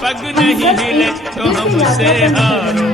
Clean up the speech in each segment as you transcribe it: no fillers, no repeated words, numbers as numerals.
पग नहीं हिले तो हमसे हारो,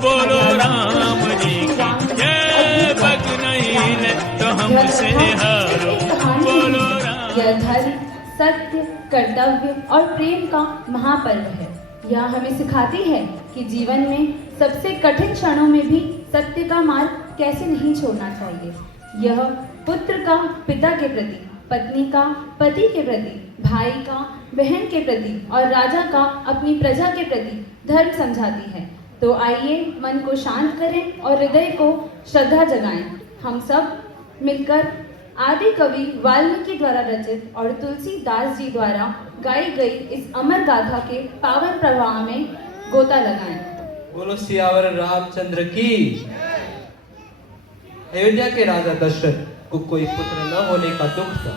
बोलो राम जी की जय। पग नहीं हिले तो हमसे हारो, बोलो राम। यह धर्म, सत्य, कर्तव्य और प्रेम का महापर्व है। यह हमें सिखाती है कि जीवन में सबसे कठिन क्षणों में भी सत्य का मार्ग कैसे नहीं छोड़ना चाहिए। यह पुत्र का पिता के प्रति, पत्नी का पति के प्रति, भाई का बहन के प्रति और राजा का अपनी प्रजा के प्रति धर्म समझाती है। तो आइए मन को शांत करें और हृदय को श्रद्धा जगाएं। हम सब मिलकर आदि कवि वाल्मीकि द्वारा रचित और तुलसीदास जी द्वारा गाई गई इस अमर गाथा के पावन प्रवाह में गोता लगाएं। बोलो सियावर रामचंद्र की। अयोध्या के राजा दशरथ को कोई पुत्र न होने का दुख था।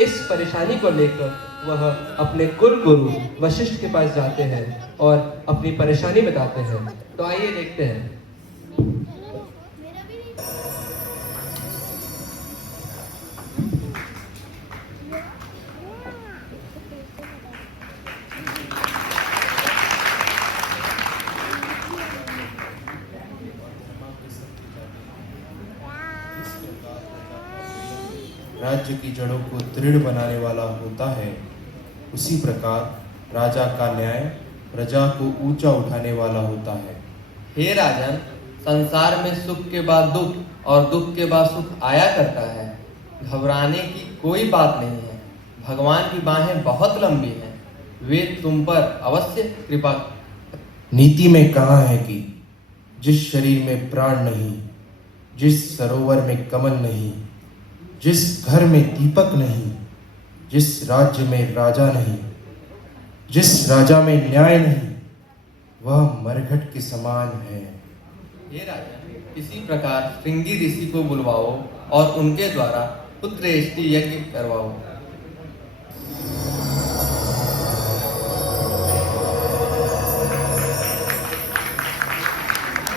इस परेशानी को लेकर वह अपने कुल गुरु वशिष्ठ के पास जाते हैं और अपनी परेशानी बताते हैं। तो आइए देखते हैं। राज्य की जड़ों को दृढ़ बनाने वाला होता है, उसी प्रकार राजा का न्याय प्रजा को ऊंचा उठाने वाला होता है। हे राजन, संसार में सुख के बाद दुख और दुख के बाद सुख आया करता है। घबराने की कोई बात नहीं है। भगवान की बाहें बहुत लंबी हैं, वे तुम पर अवश्य कृपा। नीति में कहा है कि जिस शरीर में प्राण नहीं, जिस सरोवर में कमल नहीं, जिस घर में दीपक नहीं, जिस राज्य में राजा नहीं, जिस राजा में न्याय नहीं, वह मरघट के समान है। हे राजा, इसी प्रकार श्रृंगी ऋषि को बुलवाओ और उनके द्वारा पुत्रेष्टि यज्ञ करवाओ।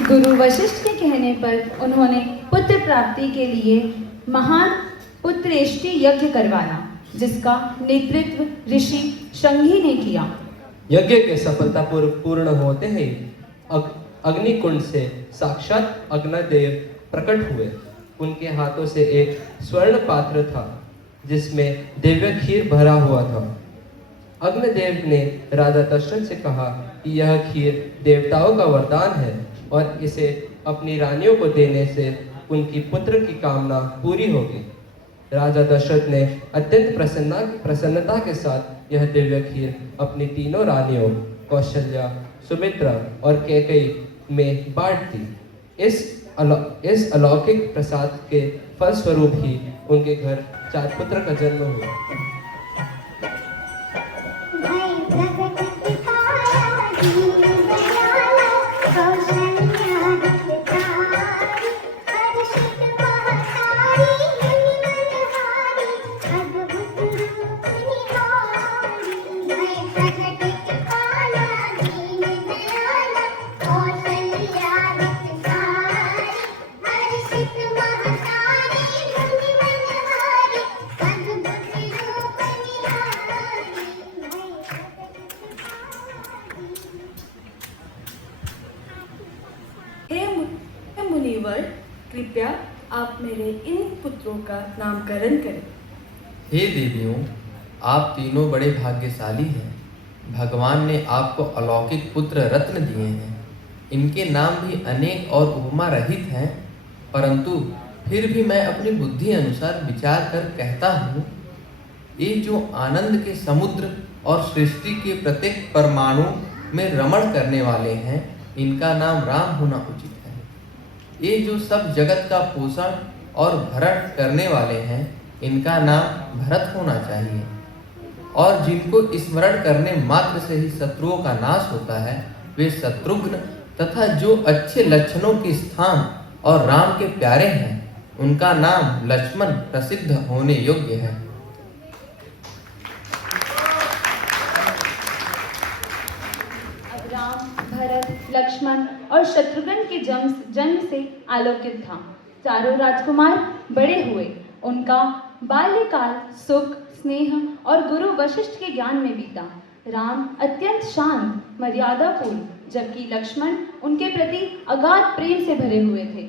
गुरु वशिष्ठ के कहने पर उन्होंने पुत्र प्राप्ति के लिए महान पुत्रेष्टि यज्ञ करवाया, जिसका नेतृत्व ऋषि शंगी ने किया। यज्ञ के सफलतापूर्वक पूर्ण होते ही अग्निकुंड से साक्षात अग्निदेव प्रकट हुए। उनके हाथों से एक स्वर्ण पात्र था जिसमें दिव्य खीर भरा हुआ था। अग्निदेव ने राजा दशरथ से कहा कि यह खीर देवताओं का वरदान है और इसे अपनी रानियों को देने से उनकी पुत्र की कामना पूरी होगी। राजा दशरथ ने अत्यंत प्रसन्नता के साथ यह दिव्य खीर अपनी तीनों रानियों कौशल्या, सुमित्रा और कैकेयी में बांट दी। इस अलौकिक प्रसाद के फलस्वरूप ही उनके घर 4 पुत्र का जन्म हुआ। मुनिवर, कृपया आप मेरे इन पुत्रों का नामकरण करें। हे देवियों, आप तीनों बड़े भाग्यशाली हैं। भगवान ने आपको अलौकिक पुत्र रत्न दिए हैं। इनके नाम भी अनेक और उपमा रहित हैं, परंतु फिर भी मैं अपनी बुद्धि अनुसार विचार कर कहता हूँ, ये जो आनंद के समुद्र और सृष्टि के प्रत्येक परमाणु में रमण करने वाले हैं, इनका नाम राम होना उचित है। ये जो सब जगत का पोषण और भरण करने वाले हैं, इनका नाम भरत होना चाहिए। और जिनको स्मरण करने मात्र से ही शत्रुओं का नाश होता है, वे शत्रुघ्न, तथा जो अच्छे लक्षणों के स्थान और राम के प्यारे हैं, उनका नाम लक्ष्मण प्रसिद्ध होने योग्य है। अब राम, भरत, लक्ष्मण और शत्रुघ्न के जन्म से आलोकित था। चारों राजकुमार बड़े हुए। उनका बाल्यकाल सुख, स्नेह और गुरु वशिष्ठ के ज्ञान में बीता। राम अत्यंत शांत, मर्यादापूर्ण, जबकि लक्ष्मण उनके प्रति अगाध प्रेम से भरे हुए थे।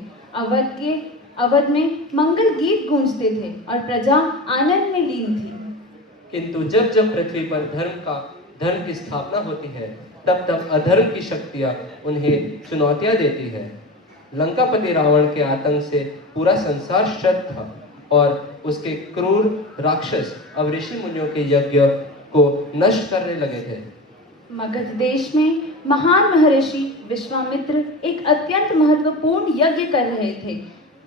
अवध में मंगल गीत गूंजते थे और प्रजा आनंद में लीन थी। किंतु जब जब पृथ्वी पर धर्म की स्थापना होती है, तब तब अधर्म की शक्तियां उन्हें चुनौतियां देती है। लंकापति रावण के आतंक से पूरा संसार शत था और उसके क्रूर राक्षस अब ऋषि मुनियों के यज्ञ को नष्ट करने लगे थे। मगध देश में महान महर्षि विश्वामित्र एक अत्यंत महत्वपूर्ण यज्ञ कर रहे थे,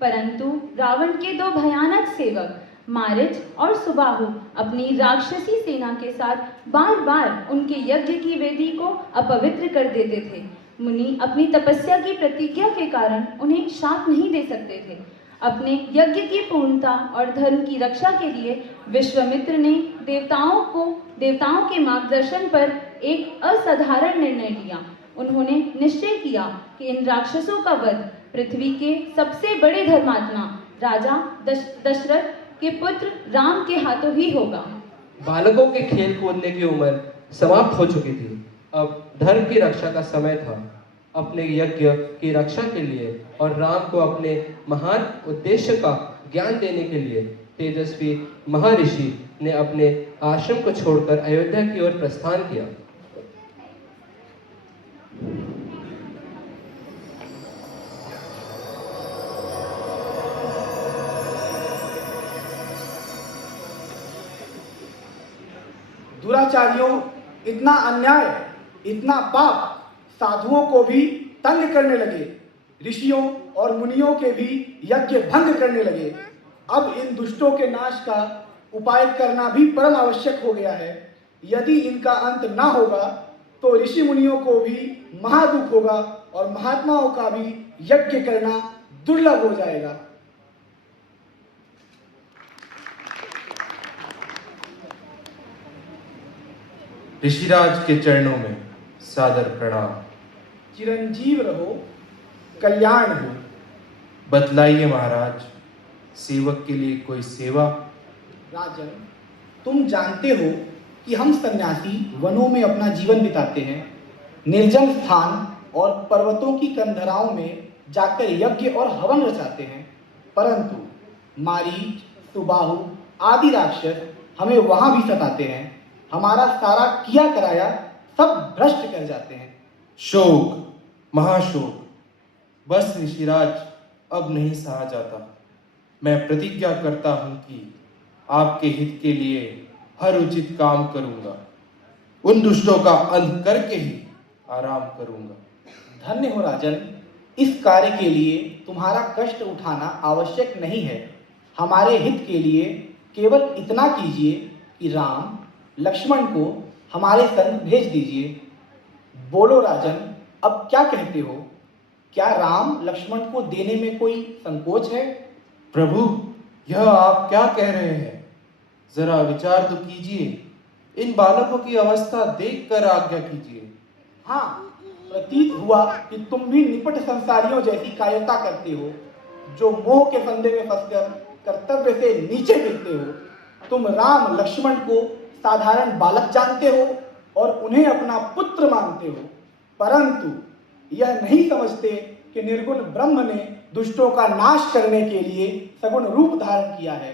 परंतु रावण के दो भयानक सेवक मारीच और सुबाहु अपनी राक्षसी सेना के साथ बार बार उनके यज्ञ की वेदी को अपवित्र कर देते थे। मुनि अपनी तपस्या की प्रतिज्ञा के कारण उन्हें शाप नहीं दे सकते थे। अपने यज्ञ की पूर्णता और धर्म की रक्षा के लिए विश्वामित्र ने देवताओं के मार्गदर्शन पर एक असाधारण निर्णय लिया। उन्होंने निश्चय किया कि इन राक्षसों का वध पृथ्वी के सबसे बड़े धर्मात्मा राजा दशरथ के पुत्र राम के हाथों ही होगा। बालकों के खेल कूदने की उम्र समाप्त हो चुकी थी। अब धर्म की रक्षा का समय था। अपने यज्ञ की रक्षा के लिए और राम को अपने महान उद्देश्य का ज्ञान देने के लिए तेजस्वी महर्षि ने अपने आश्रम को छोड़कर अयोध्या की ओर प्रस्थान किया। दुराचारियों, इतना अन्याय, इतना पाप साधुओं को भी तंग करने लगे। ऋषियों और मुनियों के भी यज्ञ भंग करने लगे। अब इन दुष्टों के नाश का उपाय करना भी परम आवश्यक हो गया है। यदि इनका अंत ना होगा तो ऋषि मुनियों को भी महादुख होगा और महात्माओं का भी यज्ञ करना दुर्लभ हो जाएगा। ऋषिराज के चरणों में सादर प्रणाम। चिरंजीव रहो, कल्याण हो। बतलाइए महाराज, सेवक के लिए कोई सेवा? राजन, तुम जानते हो कि हम सन्यासी वनों में अपना जीवन बिताते हैं। निर्जन स्थान और पर्वतों की कंधराओं में जाकर यज्ञ और हवन रचाते हैं, परंतु मारीच, सुबाहु आदि राक्षस हमें वहां भी सताते हैं। हमारा सारा किया कराया सब भ्रष्ट कर जाते हैं। शोक, महाशोक, बस ऋषिराज, अब नहीं सहा जाता। मैं प्रतिज्ञा करता हूं कि आपके हित के लिए हर उचित काम करूंगा। उन दुष्टों का अंत करके ही आराम करूंगा। धन्य हो राजन, इस कार्य के लिए तुम्हारा कष्ट उठाना आवश्यक नहीं है। हमारे हित के लिए केवल इतना कीजिए कि राम लक्ष्मण को हमारे संग भेज दीजिए। बोलो राजन, अब क्या कहते हो? क्या राम लक्ष्मण को देने में कोई संकोच है? प्रभु, यह आप क्या कह रहे हैं? जरा विचार तो कीजिए। इन बालकों की अवस्था देखकर आज्ञा कीजिए। हाँ, प्रतीत हुआ कि तुम भी निपट संसारियों जैसी कायरता करते हो, जो मोह के फंदे में फंसकर कर्तव्य से नीचे गिरते हो। तुम राम लक्ष्मण को साधारण बालक जानते हो और उन्हें अपना पुत्र मानते हो, परंतु यह नहीं समझते कि निर्गुण ब्रह्म ने दुष्टों का नाश करने के लिए सगुण रूप धारण किया है।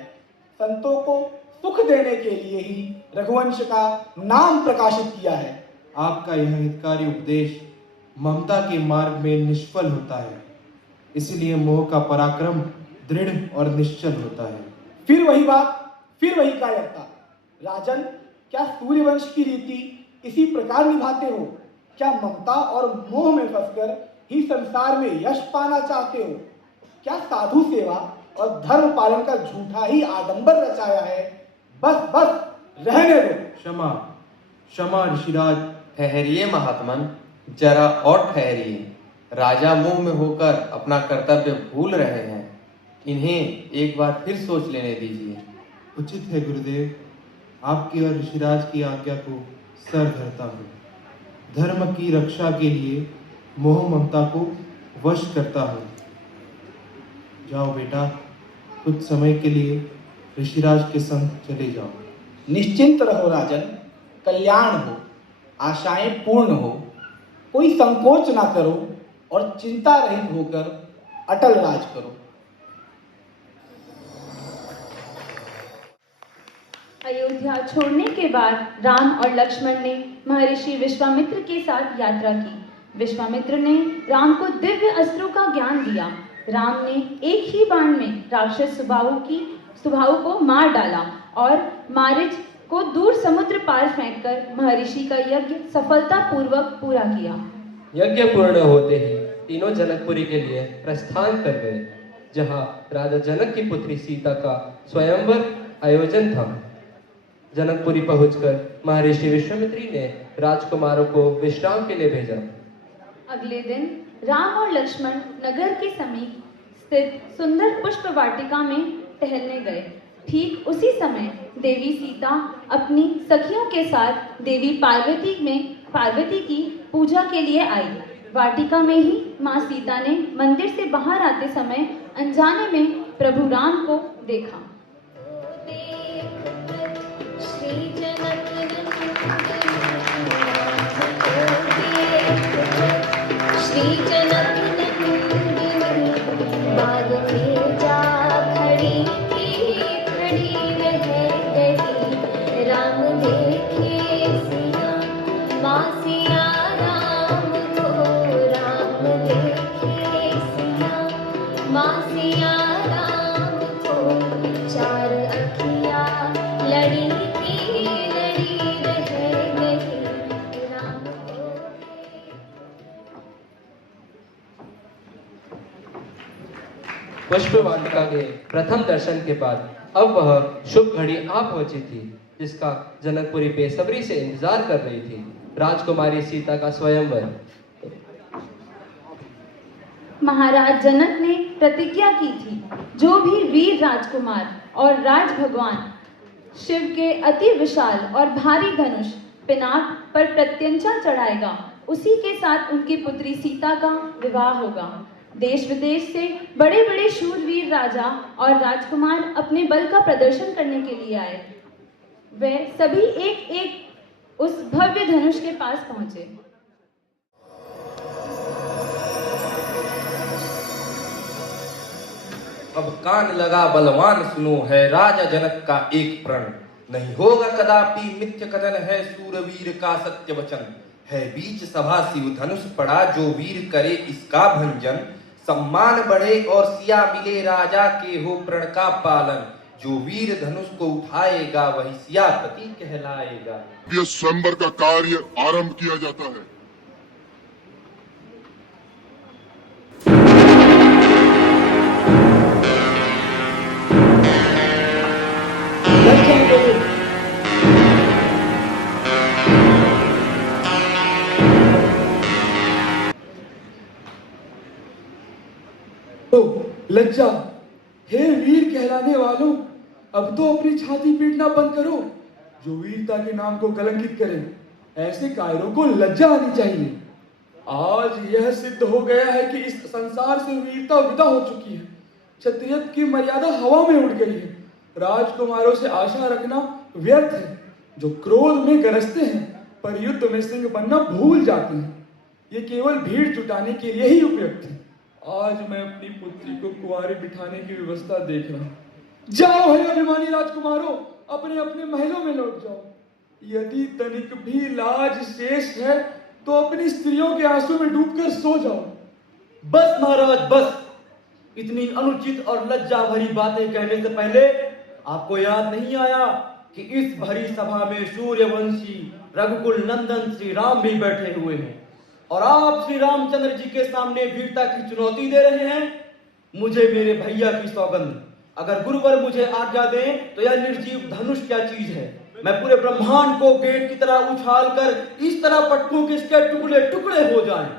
संतों को सुख देने के लिए ही रघुवंश का नाम प्रकाशित किया है। आपका यह हितकारी उपदेश ममता के मार्ग में निष्फल होता है, इसलिए मोह का पराक्रम दृढ़ और निश्चल होता है। फिर वही बात, फिर वही कायरता। राजन, क्या सूर्यवंश की रीति इसी प्रकार निभाते हो? क्या ममता और मोह में फंसकर ही संसार में यश पाना चाहते हो? क्या साधु सेवा और धर्म पालन का झूठा ही आडंबर रचाया है? बस बस, रहने दो। क्षमा, क्षमा ऋषिराज। ठहरिए महात्मन, जरा और ठहरिए। राजा मोह में होकर अपना कर्तव्य भूल रहे हैं। इन्हें एक बार फिर सोच लेने दीजिए। उचित है गुरुदेव, आपकी और ऋषिराज की आज्ञा को सर धरता हूँ। धर्म की रक्षा के लिए मोह ममता को वश करता हूँ। जाओ बेटा, कुछ समय के लिए ऋषिराज के संग चले जाओ। निश्चिंत रहो राजन, कल्याण हो, आशाएं पूर्ण हो, कोई संकोच ना करो और चिंता रहित होकर अटल राज करो। अयोध्या छोड़ने के बाद राम और लक्ष्मण ने महर्षि विश्वामित्र के साथ यात्रा की। विश्वामित्र ने राम को दिव्य अस्त्रों का ज्ञान दिया। राम ने एक ही बाण में राक्षस सुबाहु को मार डाला और मारीच को दूर समुद्र पार फेंककर महर्षि का यज्ञ सफलतापूर्वक पूरा किया। यज्ञ पूर्ण होते ही तीनों जनकपुरी के लिए प्रस्थान कर गए, जहाँ राजा जनक की पुत्री सीता का स्वयंवर आयोजन था। जनकपुरी पहुंचकर महर्षि विश्वामित्री ने राजकुमारों को विश्राम के लिए भेजा। अगले दिन राम और लक्ष्मण नगर के समीप स्थित सुंदर पुष्प वाटिका में टहलने गए। ठीक उसी समय देवी सीता अपनी सखियों के साथ देवी पार्वती की पूजा के लिए आई। वाटिका में ही माँ सीता ने मंदिर से बाहर आते समय अनजाने में प्रभु राम को देखा। पुष्प वाटिका के प्रथम दर्शन के बाद अब वह शुभ घड़ी आ पहुंची थी, जिसका जनकपुरी बेसब्री से इंतजार कर रही थी। राजकुमारी सीता का स्वयंवर। महाराज जनक ने प्रतिज्ञा की थी, जो भी वीर राजकुमार और राज भगवान शिव के अति विशाल और भारी धनुष पिनाक पर प्रत्यंचा चढ़ाएगा, उसी के साथ उनकी पुत्री सीता का विवाह होगा। देश विदेश से बड़े बड़े शूरवीर राजा और राजकुमार अपने बल का प्रदर्शन करने के लिए आए। वे सभी एक एक उस भव्य धनुष के पास पहुंचे। अब कान लगा बलवान सुनो, है राजा जनक का एक प्रण। नहीं होगा कदापि मिथ्य कथन, है सूरवीर का सत्य वचन। है बीच सभा शिव धनुष पड़ा, जो वीर करे इसका भंजन। सम्मान बढ़े और सिया मिले, राजा के हो प्रण का पालन। जो वीर धनुष को उठाएगा, वही सियापति कहलाएगा। ये स्वयंवर का कार्य आरंभ किया जाता है। लज्जा, हे वीर कहलाने वालों, अब तो अपनी छाती पीटना बंद करो। जो वीरता के नाम को कलंकित करे, ऐसे कायरों को लज्जा आनी चाहिए। आज यह सिद्ध हो गया है कि इस संसार से वीरता विदा हो चुकी है। क्षत्रियत्व की मर्यादा हवा में उड़ गई है। राजकुमारों से आशा रखना व्यर्थ है, जो क्रोध में गरजते हैं पर युद्ध में सिंह बनना भूल जाते हैं। ये केवल भीड़ जुटाने के लिए ही उपयुक्त है। आज मैं अपनी पुत्री को कुंवारी बिठाने की व्यवस्था देख रहा हूं। जाओ हे अभिमानी राजकुमारों, अपने अपने महलों में लौट जाओ। यदि तनिक भी लाज शेष है तो अपनी स्त्रियों के आंसू में डूबकर सो जाओ। बस महाराज बस, इतनी अनुचित और लज्जा भरी बातें कहने से पहले आपको याद नहीं आया कि इस भरी सभा में सूर्यवंशी रघुकुल नंदन श्री राम भी बैठे हुए हैं, और आप श्री रामचंद्र जी के सामने वीरता की चुनौती दे रहे हैं। मुझे मेरे भैया की सौगंध, अगर गुरुवर मुझे आज्ञा दें तो यह निर्जीव धनुष क्या चीज है। मैं पूरे ब्रह्मांड को गेंद की तरह उछाल कर इस तरह पटकूं कि इसके टुकड़े टुकड़े हो जाएं।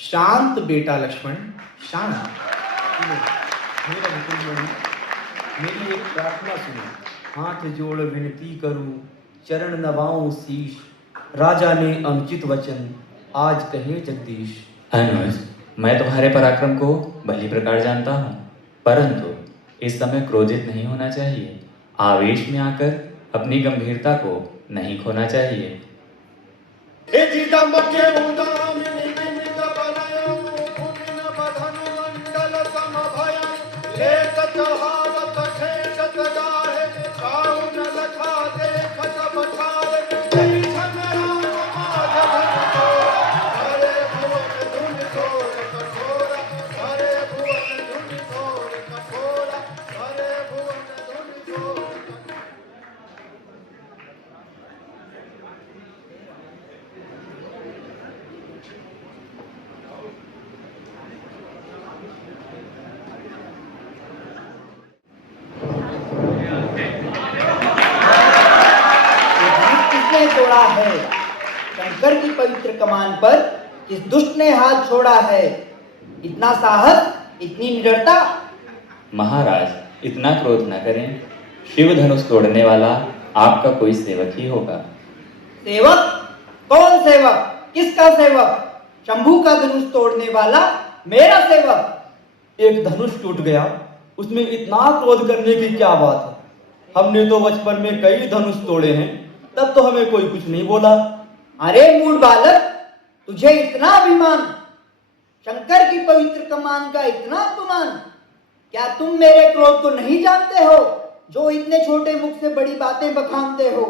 शांत बेटा लक्ष्मण, शांत। मेरी एक प्रार्थना सुनो, हाथ जोड़ विनती करूं, चरण नवाऊं शीश। राजा ने अनुचित वचन आज कहे जगदीश। अनुज, मैं तुम्हारे पराक्रम को भली प्रकार जानता हूँ, परंतु इस समय क्रोधित नहीं होना चाहिए। आवेश में आकर अपनी गंभीरता को नहीं खोना चाहिए। किसने तोड़ा है? शंकर की पवित्र कमान पर किस दुष्ट ने हाथ छोड़ा है? इतना साहस, इतनी निडरता। महाराज, इतना क्रोध न करें। शिव धनुष तोड़ने वाला आपका कोई सेवक ही होगा। सेवक? कौन सेवक? किसका सेवक? शंभू का धनुष तोड़ने वाला मेरा सेवक। एक धनुष टूट गया, उसमें इतना क्रोध करने की क्या बात है? हमने तो बचपन में कई धनुष तोड़े हैं, तब तो हमें कोई कुछ नहीं बोला। अरे मूढ़ बालक, तुझे इतना अभिमान, शंकर की पवित्र कमान का इतना अपमान। क्या तुम मेरे क्रोध को नहीं जानते हो, जो इतने छोटे मुख से बड़ी बातें बखानते हो?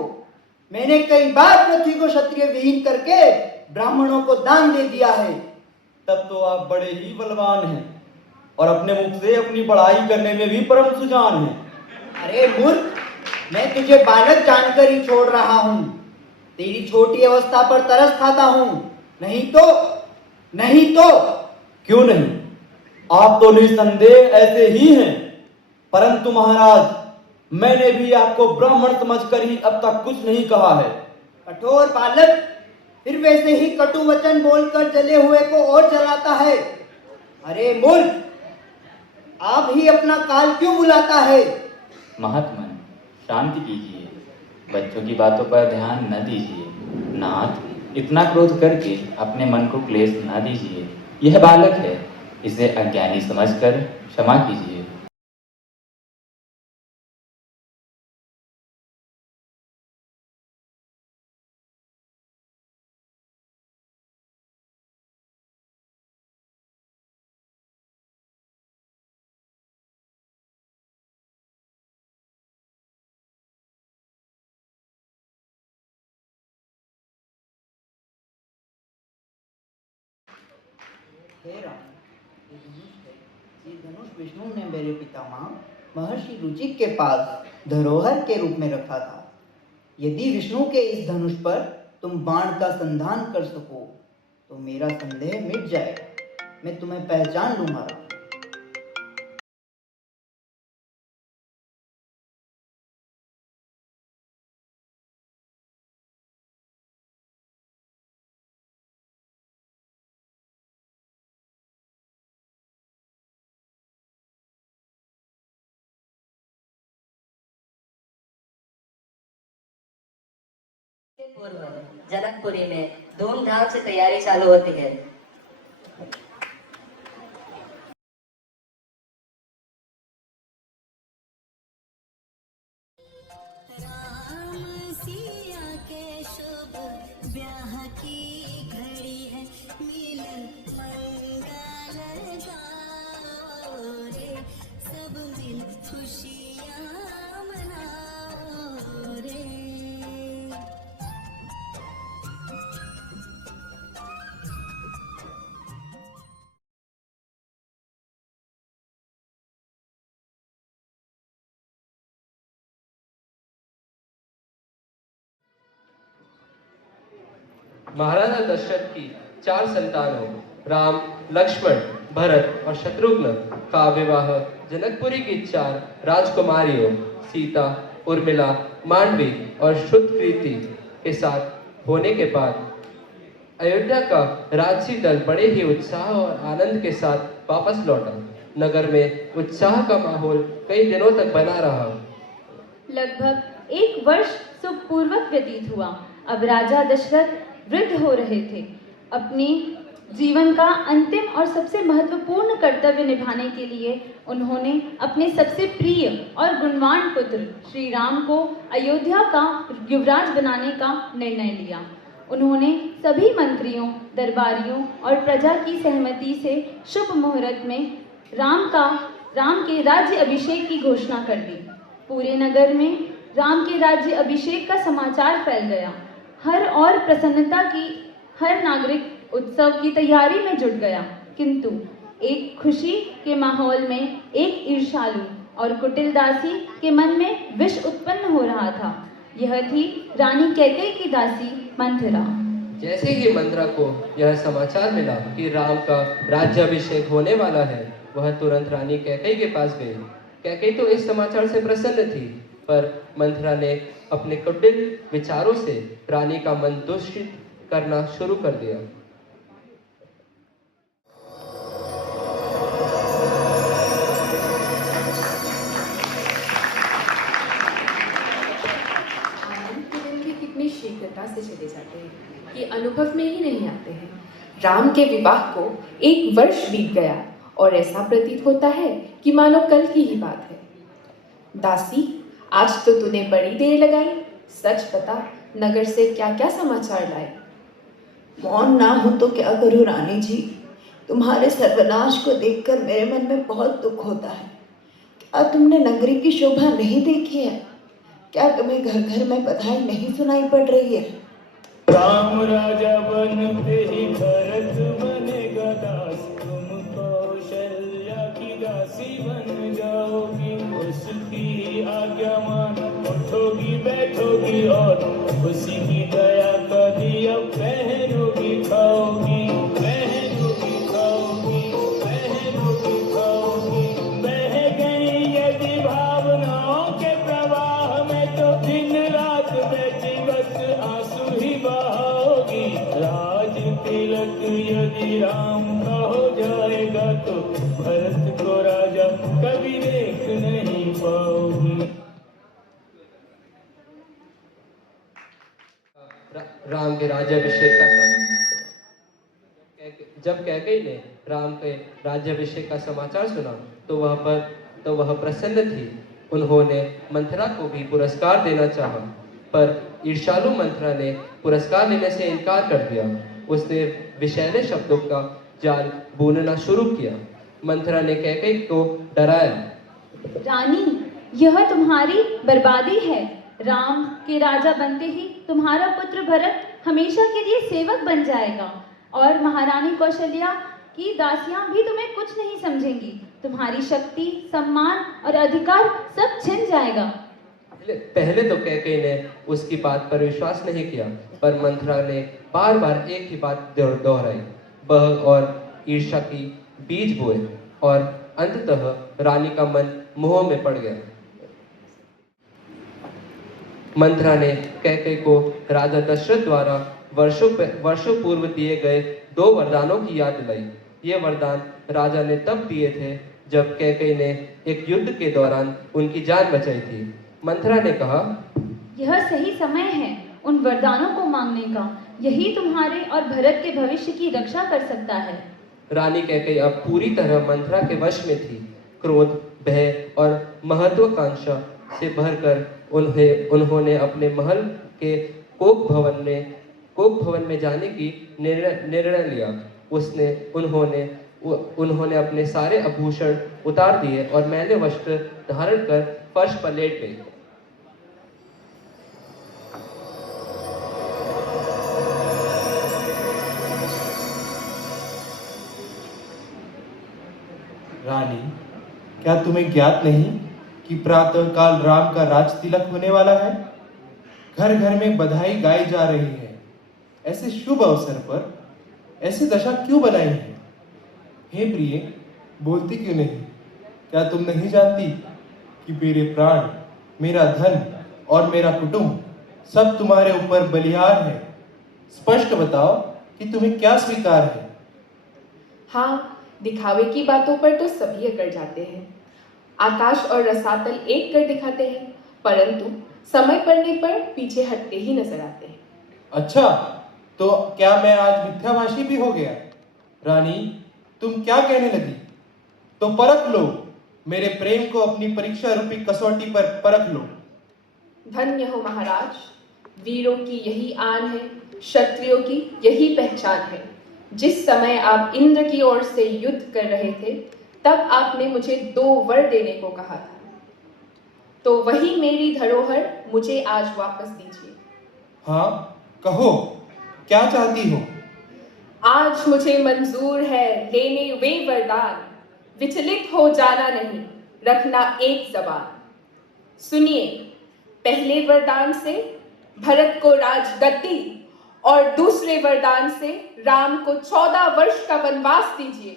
मैंने कई बार पृथ्वी को क्षत्रिय विहीन करके ब्राह्मणों को दान दे दिया है। तब तो आप बड़े ही बलवान हैं और अपने मुख से अपनी बड़ाई करने में भी परम सुजान हैं। अरे मूर्ख, मैं तुझे बालक जानकर ही छोड़ रहा हूँ। तेरी छोटी अवस्था पर तरस खाता हूँ। नहीं तो क्यों नहीं? आप तो निसंदेह ऐसे ही हैं, परंतु महाराज, मैंने भी आपको ब्राह्मण समझकर ही अब तक कुछ नहीं कहा है। कठोर बालक, फिर वैसे ही कटु वचन बोलकर जले हुए को और जलाता है। अरे मूर्ख, आप ही अपना काल क्यों बुलाता है? महात्मन, शांति कीजिए, बच्चों की बातों पर ध्यान न दीजिए। नाथ, इतना क्रोध करके अपने मन को क्लेश न दीजिए। यह बालक है, इसे अज्ञानी समझकर क्षमा कीजिए। हे राम, ये धनुष है। ये धनुष विष्णु ने मेरे पितामह महर्षि रुचिक के पास धरोहर के रूप में रखा था। यदि विष्णु के इस धनुष पर तुम बाण का संधान कर सको तो मेरा संदेह मिट जाएगा। मैं तुम्हें पहचान लूंगा। पूर्व जनकपुरी में धूमधाम से तैयारी चालू होती है। महाराजा दशरथ की 4 संतानों राम, लक्ष्मण, भरत और शत्रुघ्न का विवाह जनकपुरी की 4 राजकुमारियों सीता, उर्मिला, मांडवी और श्रुतकीर्ति के साथ होने के बाद अयोध्या का राजसी दल बड़े ही उत्साह और आनंद के साथ वापस लौटा। नगर में उत्साह का माहौल कई दिनों तक बना रहा। लगभग 1 वर्ष सुखपूर्वक व्यतीत हुआ। अब राजा दशरथ वृद्ध हो रहे थे। अपनी जीवन का अंतिम और सबसे महत्वपूर्ण कर्तव्य निभाने के लिए उन्होंने अपने सबसे प्रिय और गुणवान पुत्र श्री राम को अयोध्या का युवराज बनाने का निर्णय लिया। उन्होंने सभी मंत्रियों, दरबारियों और प्रजा की सहमति से शुभ मुहूर्त में राम के राज्य अभिषेक की घोषणा कर दी। पूरे नगर में राम के राज्य अभिषेक का समाचार फैल गया। हर नागरिक उत्सव की तैयारी में जुट गया, किंतु एक खुशी के माहौल में एक ईर्ष्यालु और कुटिल दासी के मन में विष उत्पन्न हो रहा था। यह थी रानी कैकेयी की दासी मंथरा। जैसे ही मंथरा को यह समाचार मिला कि राम का राज्याभिषेक होने वाला है, वह तुरंत रानी कैकेयी के पास गई। कैकेयी तो इस समाचार से प्रसन्न थी, पर मंथरा ने अपने कुटिल विचारों से रानी का मन दूषित करना शुरू कर दिया। कितनी शीघ्रता से चले जाते हैं कि अनुभव में ही नहीं आते हैं। राम के विवाह को 1 वर्ष बीत गया और ऐसा प्रतीत होता है कि मानो कल की ही बात है। दासी, आज तो तूने बड़ी देर लगाई। सच बता, नगर से क्या क्या समाचार लाए? मौन ना हो तो क्या करूं रानी जी, तुम्हारे सर्वनाश को देखकर मेरे मन में बहुत दुख होता है। क्या तुमने नगरी की शोभा नहीं देखी है? क्या तुम्हें घर घर में बधाई नहीं सुनाई पड़ रही है? राम राजा बनते ही भरत बनेगा दास, तुम कौशल्या की दासी बन जाओगी। उसकी आज्ञा मान उठोगी बैठोगी और उसी की दया का दिया पहनोगी खाओगी, पहनोगी खाओगी, पहनोगी खाओगी। बह गई यदि भावनाओं के प्रवाह में तो दिन रात बैठी बस आंसू ही बहाओगी। राज तिलक यदि राम का हो जाएगा तो भरत को राजा कभी देख नहीं पाओगी। राम के राज्याभिषेक का जब कैकेयी ने राम के राज्याभिषेक का समाचार सुना तो वह प्रसन्न थी। उन्होंने मंथरा को भी पुरस्कार देना चाहा, पर ईर्ष्यालु मंथरा ने पुरस्कार लेने से इनकार कर दिया। उसने विषैले शब्दों का जाल बुनना शुरू किया। मंथरा ने कैकेयी को डराया। रानी, यह तुम्हारी बर्बादी है। राम के राजा बनते ही तुम्हारा पुत्र भरत हमेशा के लिए सेवक बन जाएगा और महारानी कौशल्या की दासियां भी तुम्हें कुछ नहीं समझेंगी। तुम्हारी शक्ति, सम्मान और अधिकार सब छिन जाएगा। पहले तो कैकेयी ने उसकी बात पर विश्वास नहीं किया, पर मंथरा ने बार बार एक ही बात दोहराई। वह और ईर्ष्या की बीज बोए और अंततः रानी का मन मोह में पड़ गया। मंथरा ने कैकेयी को राजा दशरथ द्वारा वर्षों पूर्व दिए गए 2 वरदानों की याद दिलाई। ये वरदान राजा ने तब दिए थे जब कैकेयी ने एक युद्ध के दौरान उनकी जान बचाई थी। मंथरा ने कहा, यह सही समय है उन वरदानों को मांगने का। यही तुम्हारे और भरत के भविष्य की रक्षा कर सकता है। रानी कैकेयी अब पूरी तरह मंथरा के वश में थी। क्रोध, भय और महत्वाकांक्षा से भरकर उन्होंने अपने महल के कोक भवन में जाने की निर्णय लिया। उन्होंने अपने सारे आभूषण उतार दिए और मैले वस्त्र धारण कर फर्श पर लेट गई। रानी, क्या तुम्हें ज्ञात नहीं कि प्रातः काल राम का राज तिलक होने वाला है? घर घर में बधाई गाई जा रही है। ऐसे शुभ अवसर पर ऐसी दशा क्यों बनाई है? हे प्रिय, बोलती क्यों नहीं? क्या तुम नहीं जानती कि मेरे प्राण, मेरा धन और मेरा कुटुंब सब तुम्हारे ऊपर बलिहार है? स्पष्ट बताओ कि तुम्हें क्या स्वीकार है। हाँ, दिखावे की बातों पर तो सभी अकड़ जाते हैं। आकाश और रसातल एक कर दिखाते हैं, परंतु समय पड़ने पर पीछे हटते ही नजर आते हैं। अच्छा, तो क्या मैं आज मिथ्याभाषी भी हो गया? रानी, तुम क्या कहने लगी? तो परख लो, मेरे प्रेम को अपनी परीक्षा रूपी कसौटी पर परख लो। धन्य हो महाराज, वीरों की यही आन है, क्षत्रियों की यही पहचान है। जिस समय आप इंद्र की ओर से युद्ध कर रहे थे, तब आपने मुझे 2 वर देने को कहा था, तो वही मेरी धरोहर मुझे आज वापस दीजिए। हाँ, कहो, क्या चाहती हो? आज मुझे मंजूर है लेने वे वरदान, विचलित हो जाना नहीं, रखना एक जबान। सुनिए, पहले वरदान से भरत को राजगद्दी और दूसरे वरदान से राम को 14 वर्ष का वनवास दीजिए।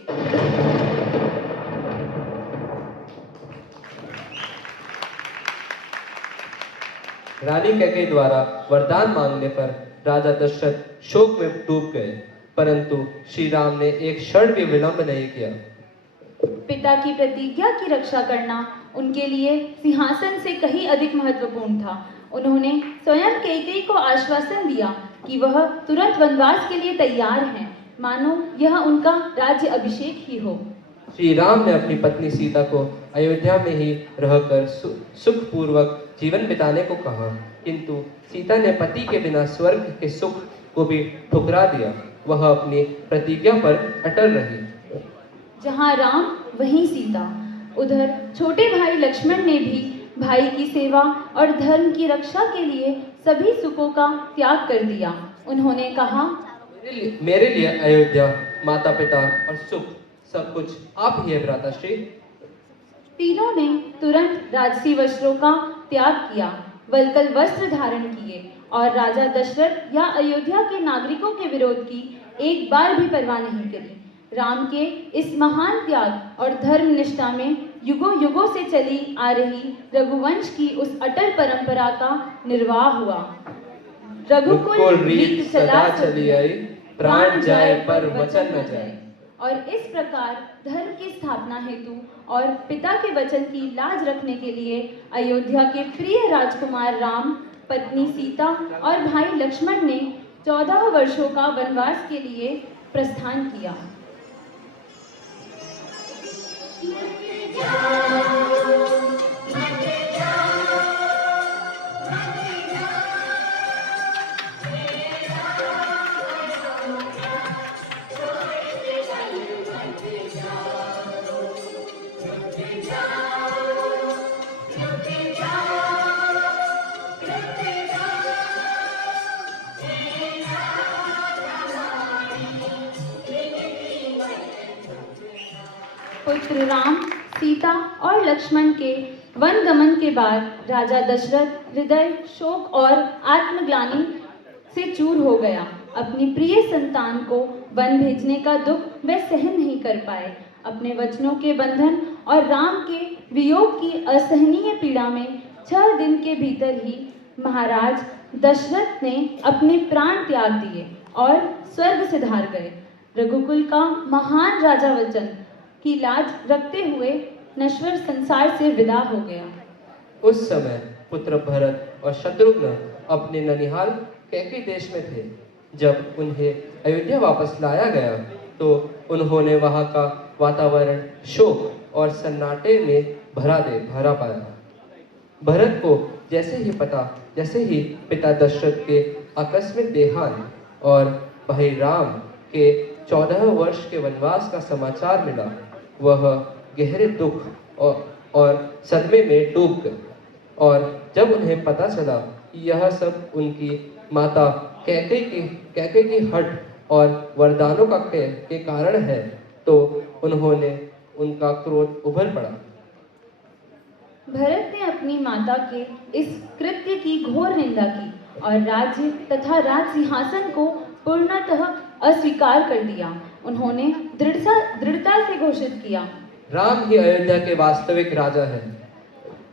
रानी कैकेयी द्वारा वरदान मांगने पर राजा दशरथ शोक में डूब गए, परंतु श्री राम ने एक क्षण भी विलंब नहीं किया। पिता की प्रतिज्ञा की रक्षा करना उनके लिए सिंहासन से कहीं अधिक महत्वपूर्ण था। उन्होंने स्वयं कैकेयी को आश्वासन दिया कि वह तुरंत वनवास के लिए तैयार हैं, मानो यह उनका राज्य अभिषेक ही हो। श्री राम ने अपनी पत्नी सीता को अयोध्या में ही रहकर सुखपूर्वक जीवन बिताने को कहा, किंतु सीता ने पति के बिना स्वर्ग के सुख को भी ठुकरा दिया। वह अपनी प्रतिज्ञा पर अटल रही। जहाँ राम वहीं सीता। उधर छोटे भाई लक्ष्मण ने भी भाई की सेवा और धर्म की रक्षा के लिए सभी सुखों का त्याग कर दिया। उन्होंने कहा, मेरे लिए अयोध्या, माता पिता और सुख सब कुछ आप ही है भ्राताश्री। तीनों ने तुरंत राजसी वस्त्रों का त्याग किया, वल्कल वस्त्र धारण किए और राजा दशरथ या अयोध्या के नागरिकों के विरोध की एक बार भी परवाह नहीं करी। राम के इस महान त्याग और धर्म निष्ठा में युगों युगों से चली आ रही रघुवंश की उस अटल परंपरा का निर्वाह हुआ। रघुकुल रीत सदा चली आई, प्राण जाए पर वचन न जाए। और इस प्रकार धर्म की स्थापना हेतु और पिता के वचन की लाज रखने के लिए अयोध्या के प्रिय राजकुमार राम, पत्नी सीता और भाई लक्ष्मण ने 14 वर्षों का वनवास के लिए प्रस्थान किया। पुत्र राम, सीता और लक्ष्मण के वन गमन के बाद राजा दशरथ हृदय शोक और आत्मग्लानि से चूर हो गया। अपनी प्रिय संतान को वन भेजने का दुख वे सहन नहीं कर पाए। अपने वचनों के बंधन और राम के वियोग की असहनीय पीड़ा में 6 दिन के भीतर ही महाराज दशरथ ने अपने प्राण त्याग दिए और स्वर्ग सिधार गए। रघुकुल का महान राजा वचन की लाज रखते हुए नश्वर संसार से विदा हो गया। उस समय पुत्र भरत और शत्रुघ्न अपने ननिहाल कैकेयी देश में थे। जब उन्हें अयोध्या वापस लाया गया तो उन्होंने वहां का वातावरण शोक और सन्नाटे में भरा पाया। भरत को जैसे ही पिता दशरथ के आकस्मिक देहांत और भाई राम के 14 वर्ष के वनवास का समाचार मिला, वह गहरे दुख और सदमे में डूब गए। और जब उन्हें पता चला कि यह सब उनकी माता कैकेयी की हठ और वरदानों के कारण है, तो उनका क्रोध उभर पड़ा। भरत ने अपनी माता के इस कृत्य की घोर निंदा की और राज्य तथा राज सिंहासन को पूर्णतः अस्वीकार कर दिया। उन्होंने दृढ़ता से घोषित किया, राम ही अयोध्या के वास्तविक राजा हैं।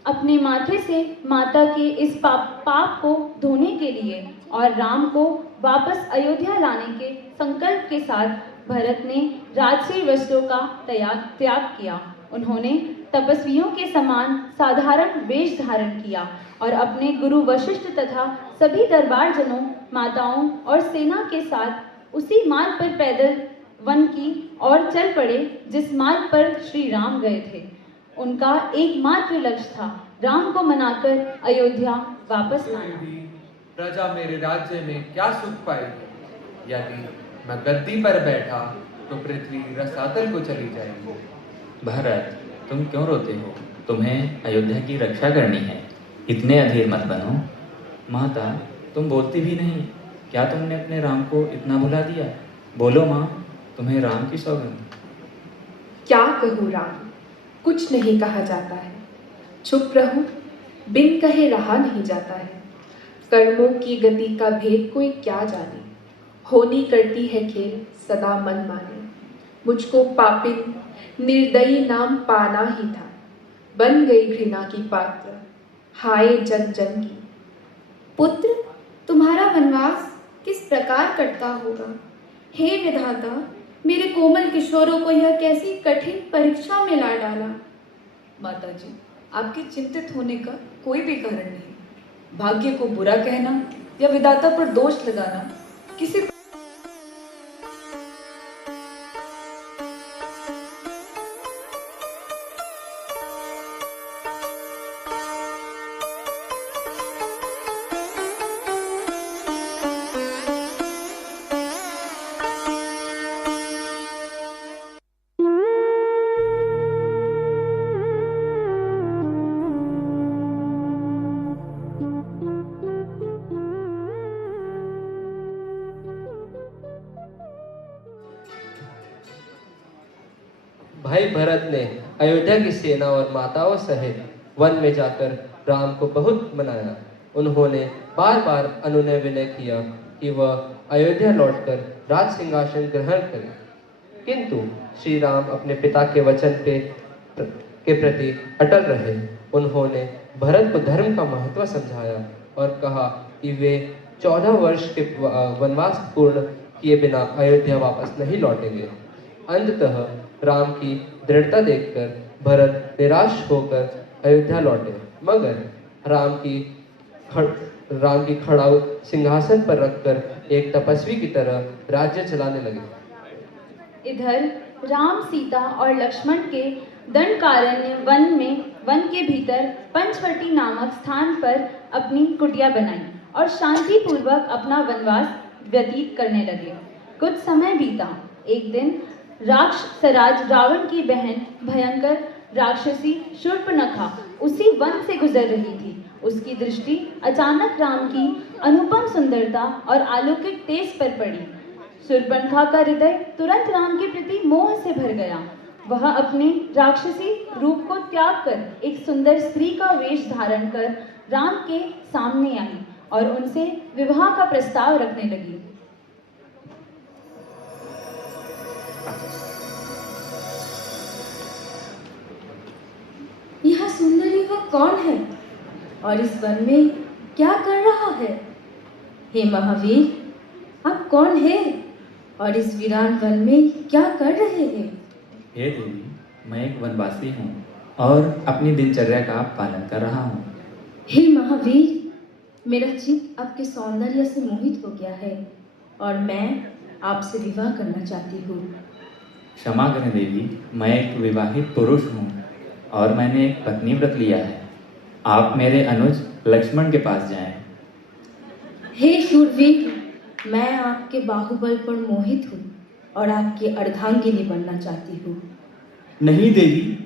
अपने माथे से माता के इस पाप को धोने के लिए और राम को वापस अयोध्या लाने के संकल्प के साथ भरत ने राजसी वस्त्रों का त्याग किया। उन्होंने तपस्वियों के समान साधारण वेश धारण किया और अपने गुरु वशिष्ठ तथा सभी दरबारजनों, माताओं और सेना के साथ उसी मार्ग पर पैदल वन की और चल पड़े जिस मार्ग पर श्री राम गए थे। उनका एकमात्र लक्ष्य था राम को मनाकर अयोध्या वापस लाना। प्रजा मेरे राज्य में क्या सुख पाएगी? यदि मैं गद्दी पर बैठा तो पृथ्वी रसातल को चली जाएगी। भरत, तुम क्यों रोते हो? तुम्हें अयोध्या की रक्षा करनी है, इतने अधीर मत बनो। माता, तुम बोलती भी नहीं, क्या तुमने अपने राम को इतना भुला दिया? बोलो माँ, तुम्हें राम की सौगंध। क्या कहूँ राम, कुछ नहीं कहा जाता है। चुप रहो, बिन कहे रहा नहीं जाता है। कर्मों की गति का भेद कोई क्या जाने, होनी करती है खेल सदा मन माने। मुझको पापिन निर्दयी नाम पाना ही था, बन गई घृणा की पात्र, हाय जन जन की। पुत्र, तुम्हारा वनवास किस प्रकार कटता होगा? हे विधाता, मेरे कोमल किशोरों को यह कैसी कठिन परीक्षा में ला डाला। माता जी, आपके चिंतित होने का कोई भी कारण नहीं। भाग्य को बुरा कहना या विधाता पर दोष लगाना किसी भाई भरत ने अयोध्या की सेना और माताओं सहित वन में जाकर राम को बहुत मनाया। उन्होंने बार बार अनुनय विनय किया कि वह अयोध्या लौटकर राज सिंहासन ग्रहण करें, किंतु श्री राम अपने पिता के वचन के प्रति अटल रहे। उन्होंने भरत को धर्म का महत्व समझाया और कहा कि वे 14 वर्ष के वनवास पूर्ण किए बिना अयोध्या वापस नहीं लौटेंगे। अंततः राम की दृढ़ता देखकर भरत निराश होकर अयोध्या लौटे, मगर राम की खड़ाऊ सिंहासन पर रखकर एक तपस्वी की तरह राज्य चलाने लगे। इधर राम, सीता और लक्ष्मण के दंडकारण्य वन के भीतर पंचवटी नामक स्थान पर अपनी कुटिया बनाई और शांति पूर्वक अपना वनवास व्यतीत करने लगे। कुछ समय बीता। एक दिन राक्षसराज रावण की बहन भयंकर राक्षसी शूर्पणखा उसी वन से गुजर रही थी। उसकी दृष्टि अचानक राम की अनुपम सुंदरता और अलौकिक तेज पर पड़ी। शूर्पणखा का हृदय तुरंत राम के प्रति मोह से भर गया। वह अपने राक्षसी रूप को त्याग कर एक सुंदर स्त्री का वेश धारण कर राम के सामने आई और उनसे विवाह का प्रस्ताव रखने लगी। यह सुंदर युवक कौन है और इस वन में क्या कर रहा है? हे महावीर, आप कौन है और इस वीरान वन में क्या कर रहे हैं? हे देवी, मैं एक वनवासी हूँ और अपनी दिनचर्या का पालन कर रहा हूँ। हे महावीर, मेरा चित्त आपके सौंदर्य से मोहित हो गया है और मैं आपसे विवाह करना चाहती हूँ। क्षमा करें देवी, मैं एक विवाहित पुरुष हूँ और मैंने एक पत्नी व्रत लिया है। आप मेरे अनुज लक्ष्मण के पास जाएं। हे शूरवीर, मैं आपके बाहुबल पर मोहित हूँ और आपकी अर्धांगिनी बनना चाहती हूँ। नहीं देवी,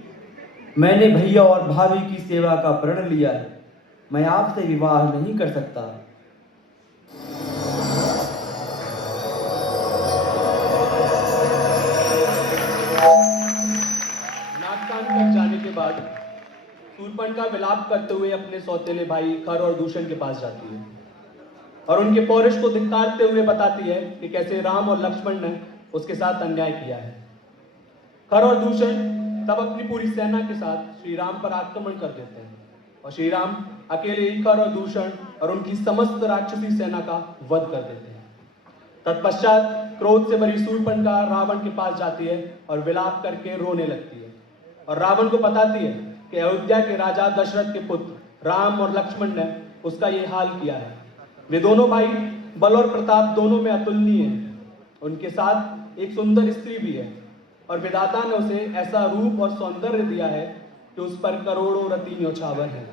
मैंने भैया और भाभी की सेवा का प्रण लिया है। मैं आपसे विवाह नहीं कर सकता। नागकान तक जाने के बाद शूर्पणखा विलाप करते हुए अपने सौतेले भाई खर और दूषण के पास जाती है और उनके पौरुष को धिक्कारते हुए बताती है कि कैसे राम और लक्ष्मण ने उसके साथ अन्याय किया है। खर और दूषण तब अपनी पूरी सेना के साथ श्री राम पर आक्रमण कर देते हैं और श्री राम अकेले ही खर और दूषण और उनकी समस्त राक्षसी सेना का वध कर देते हैं। तत्पश्चात क्रोध से भरी शूर्पणखा रावण के पास जाती है और विलाप करके रोने लगती है और रावण को बताती है कि अयोध्या के राजा दशरथ के पुत्र राम और लक्ष्मण ने उसका ये हाल किया है। वे दोनों भाई बल और प्रताप दोनों में अतुलनीय हैं। उनके साथ एक सुंदर स्त्री भी है और विधाता ने उसे ऐसा रूप और सौंदर्य दिया है कि उस पर करोड़ों रति न्योछावर हैं।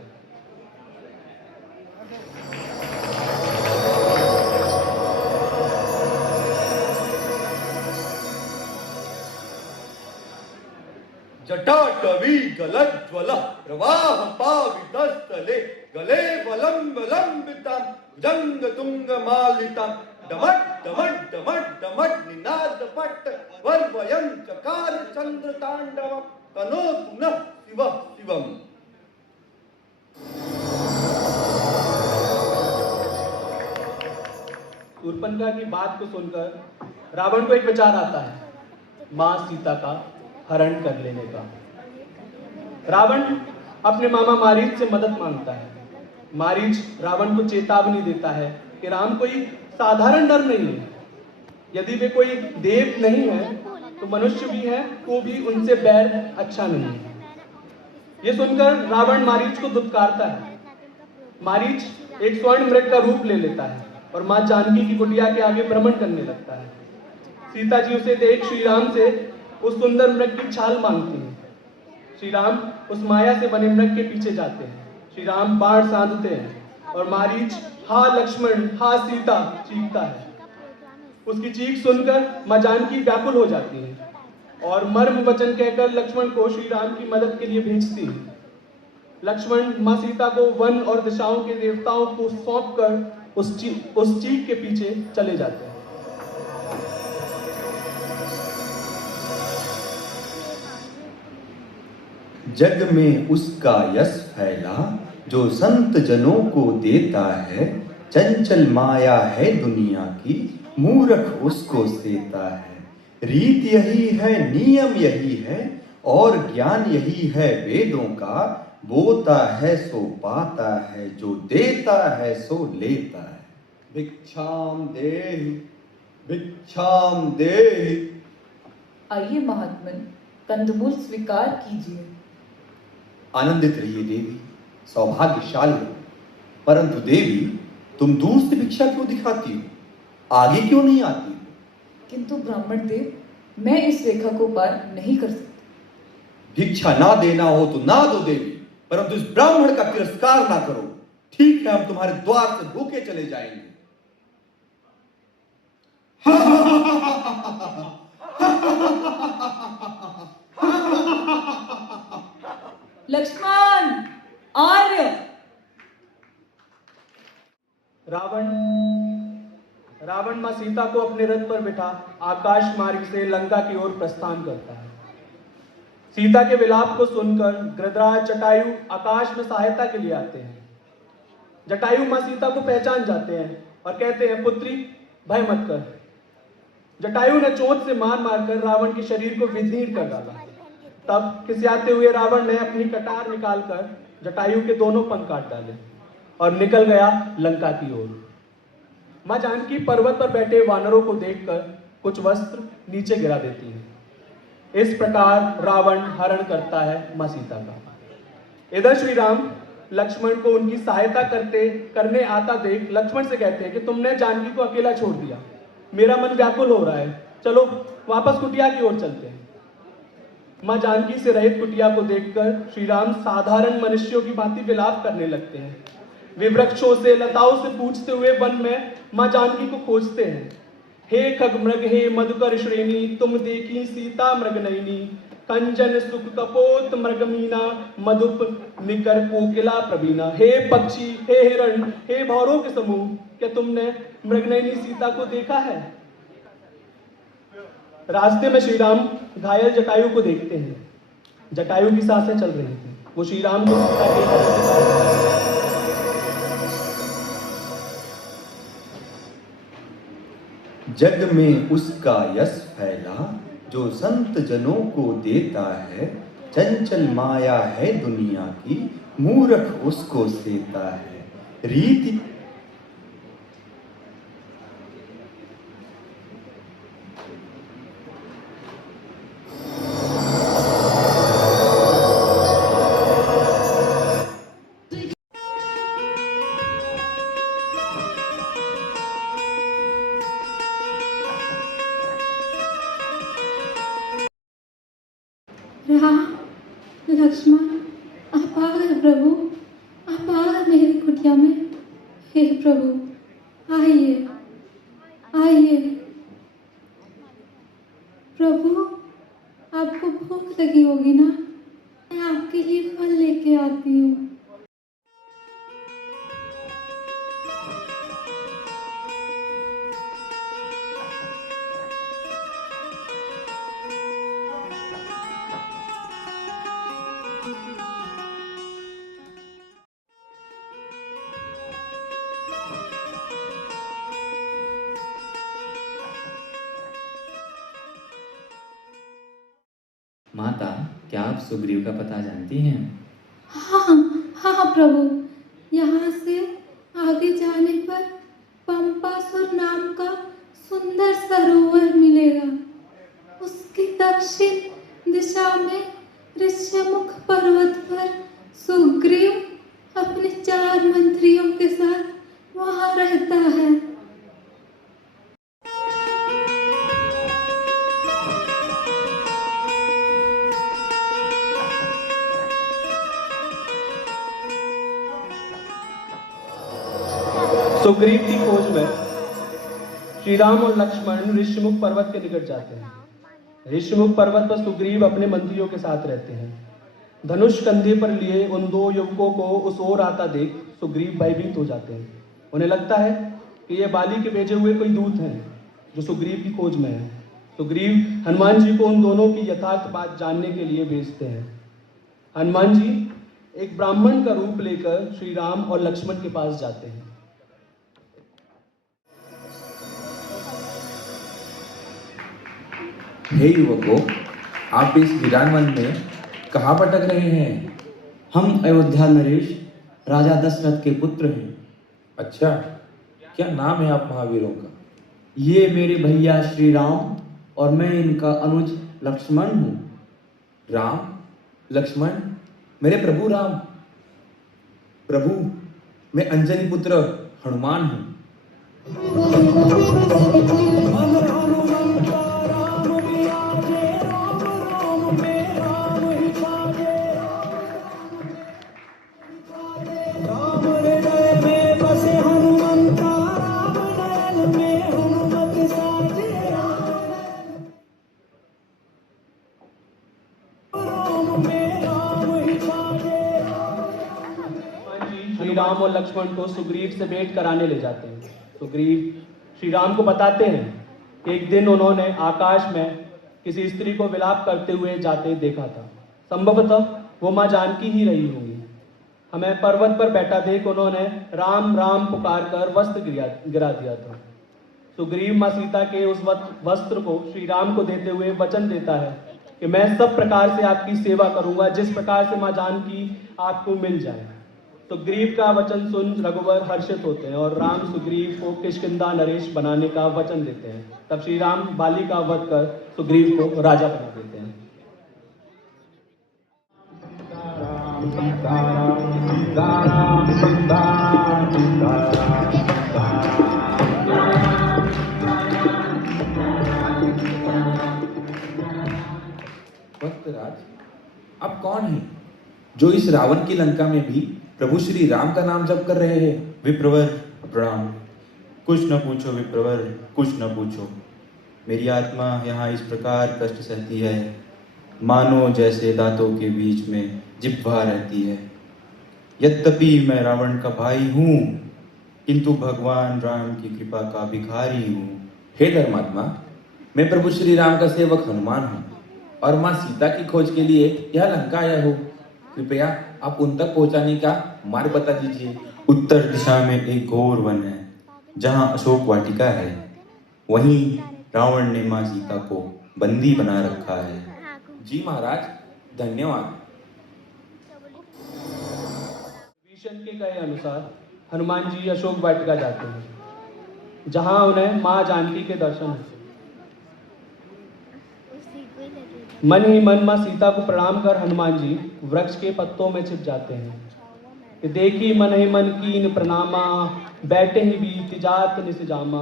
जटाटवी गलज्ज्वल प्रवाह पावितस्थले गले वलंब लंबितम जंग तुंग मालितम डमट डमट डमट डमट निनाद पट वर्वयं चकार चंद्र तांडव कनोतु न शिव शिवम। शूर्पणखा की बात को सुनकर रावण को एक विचार आता है, मां सीता का हरण कर लेने का। रावण अपने मामा मारीच से मदद मांगता है। मारीच रावण को चेतावनी देता है कि राम कोई साधारण नर नहीं है, यदि वे कोई देव नहीं है तो मनुष्य भी है तो भी उनसे बैर अच्छा नहीं है। ये सुनकर रावण मारीच को दुत्कारता है। मारीच एक स्वर्ण मृग का रूप ले लेता है और मां जानकी की कुटिया के आगे भ्रमण करने लगता है। सीता जी उसे देख श्री राम से उस सुंदर मृग की छाल मांगती हैं। श्री राम उस माया से बने मृग के पीछे जाते हैं। श्री राम बाण साधते हैं और मारीच हा लक्ष्मण हा सीता चीखता है। उसकी चीख सुनकर मां जानकी व्याकुल हो जाती है और मर्म वचन कहकर लक्ष्मण को श्री राम की मदद के लिए भेजती है। लक्ष्मण मां सीता को वन और दिशाओं के देवताओं को सौंपकर उस चीख के पीछे चले जाते हैं। जग में उसका यश फैला जो संत जनों को देता है, चंचल माया है दुनिया की मूर्ख उसको सेता है। रीत यही है नियम यही है और ज्ञान यही है वेदों का, बोता है सो पाता है जो देता है सो लेता है। भिक्षाम देहि भिक्षाम देहि। आइए महात्मन, कंदमूल स्वीकार कीजिए। आनंदित रहिए देवी, सौभाग्यशाली हो। परंतु देवी, तुम दूर से भिक्षा क्यों दिखाती हो, आगे क्यों नहीं आती हो? किंतु ब्राह्मण देव, मैं इस रेखा को पार नहीं कर सकती। भिक्षा ना देना हो तो ना दो देवी, परंतु इस ब्राह्मण का तिरस्कार ना करो। ठीक है, हम तुम्हारे द्वार से भूखे चले जाएंगे। लक्ष्मण, आर्य। रावण मां सीता को अपने रथ पर बिठा आकाश मार्ग से लंका की ओर प्रस्थान करता है। सीता के विलाप को सुनकर गृधराज जटायु आकाश में सहायता के लिए आते हैं। जटायु मां सीता को पहचान जाते हैं और कहते हैं, पुत्री भय मत कर। जटायु ने चोट से मार मारकर रावण के शरीर को विदीर्ण कर डाला। तब खिसियाते हुए रावण ने अपनी कटार निकालकर जटायु के दोनों पंख काट डाले और निकल गया लंका की ओर। मां जानकी पर्वत पर बैठे वानरों को देखकर कुछ वस्त्र नीचे गिरा देती है। इस प्रकार रावण हरण करता है मां सीता का। इधर श्री राम लक्ष्मण को उनकी सहायता करने आता देख लक्ष्मण से कहते हैं कि तुमने जानकी को अकेला छोड़ दिया, मेरा मन व्याकुल हो रहा है, चलो वापस कुटिया की ओर चलते हैं। मां जानकी से रहित कुटिया को देखकर श्री राम साधारण मनुष्यों की भांति विलाप करने लगते हैं। वे वृक्षों से लताओं से पूछते हुए वन में मां जानकी को खोजते हैं। हे खग मृग हे मधुकर श्रेणी, तुम देखी सीता मृग नयनी, कंचन सुख कपोत मृगमीना, मधुप निकर कोकिला प्रवीणा। हे पक्षी हे हिरण हे भौरों के समूह, क्या तुमने मृगनयनी सीता को देखा है? रास्ते में श्री राम घायल जटायु को देखते हैं। जटायु की सांसें चल रही थी। वो श्री राम को जग में उसका यश फैला जो संत जनों को देता है, चंचल माया है दुनिया की मूर्ख उसको सेता है। रीति लक्ष्मण, आप आ गए प्रभु, आप आ गए मेरी कुटिया में। हे प्रभु, आइए आइए। प्रभु, आपको भूख लगी होगी ना, मैं आपके लिए फल लेके आती हूँ। माता, क्या आप सुग्रीव का पता जानती हैं? हाँ हाँ प्रभु, यहाँ से आगे जाने पर पंपासुर नाम का सुंदर सरोवर मिलेगा। उसकी दक्षिण दिशा में ऋष्यमुख पर्वत पर सुग्रीव अपने 4 मंत्रियों के साथ वहाँ रहता है। सुग्रीव की खोज में श्री राम और लक्ष्मण ऋष्यमुख पर्वत के निकट जाते हैं। ऋष्यमुख पर्वत पर सुग्रीव अपने मंत्रियों के साथ रहते हैं। धनुष कंधे पर लिए उन 2 युवकों को उस ओर आता देख सुग्रीव भयभीत हो जाते हैं। उन्हें लगता है कि ये बाली के भेजे हुए कोई दूत हैं जो सुग्रीव की खोज में है। सुग्रीव हनुमान जी को उन दोनों की यथार्थ बात जानने के लिए भेजते हैं। हनुमान जी एक ब्राह्मण का रूप लेकर श्री राम और लक्ष्मण के पास जाते हैं। हे युवकों, आप इस वीरान वन में कहाँ भटक रहे हैं? हम अयोध्या नरेश राजा दशरथ के पुत्र हैं। अच्छा, क्या नाम है आप महावीरों का? ये मेरे भैया श्री राम और मैं इनका अनुज लक्ष्मण हूँ। राम, लक्ष्मण, मेरे प्रभु राम। प्रभु, मैं अंजनी पुत्र हनुमान हूँ। श्री राम और लक्ष्मण को सुग्रीव से भेंट कराने ले जाते हैं। सुग्रीव श्री राम को बताते हैं कि एक दिन उन्होंने आकाश में किसी स्त्री को विलाप करते हुए जाते देखा था। संभवतः वो माँ जानकी ही रही होंगी। हमें पर्वत पर बैठा देख उन्होंने राम राम पुकार कर वस्त्र गिरा दिया था। सुग्रीव माँ सीता के उस वस्त्र को श्री राम को देते हुए वचन देता है कि मैं सब प्रकार से आपकी सेवा करूंगा, जिस प्रकार से माँ जानकी आपको मिल जाए। सुग्रीव का वचन सुन रघुवर हर्षित होते हैं और राम सुग्रीव को किष्किंधा नरेश बनाने का वचन देते हैं। तब श्री राम बाली का वध कर सुग्रीव को राजा बना देते हैं। भक्तराज, आप कौन हैं जो इस रावण की लंका में भी प्रभु श्री राम का नाम जप कर रहे हैं? विप्रवर प्रणाम। कुछ न पूछो विप्रवर, कुछ न पूछो। मेरी आत्मा यहाँ इस प्रकार कष्ट सहती है, मानो जैसे दांतों के बीच में जिह्वा रहती है। यद्यपि मैं रावण का भाई हूँ, किंतु भगवान राम की कृपा का भिखारी हूँ। हे धर्मात्मा, मैं प्रभु श्री राम का सेवक हनुमान हूँ और माँ सीता की खोज के लिए यह लंका आया हूँ। कृपया आप उन तक पहुँचाने का मार्ग बता दीजिए। उत्तर दिशा में एक घोर वन है जहाँ अशोक वाटिका है। वहीं रावण ने माँ सीता को बंदी बना रखा है। जी महाराज, धन्यवाद। विभीषण के कहे अनुसार हनुमान जी अशोक वाटिका जाते हैं, जहां उन्हें मां जानकी के दर्शन होते। मन ही मन मां सीता को प्रणाम कर हनुमान जी वृक्ष के पत्तों में छिप जाते हैं कि देखी मन ही मन कीन प्रणामा, बैठे ही बीत जात निसजामा,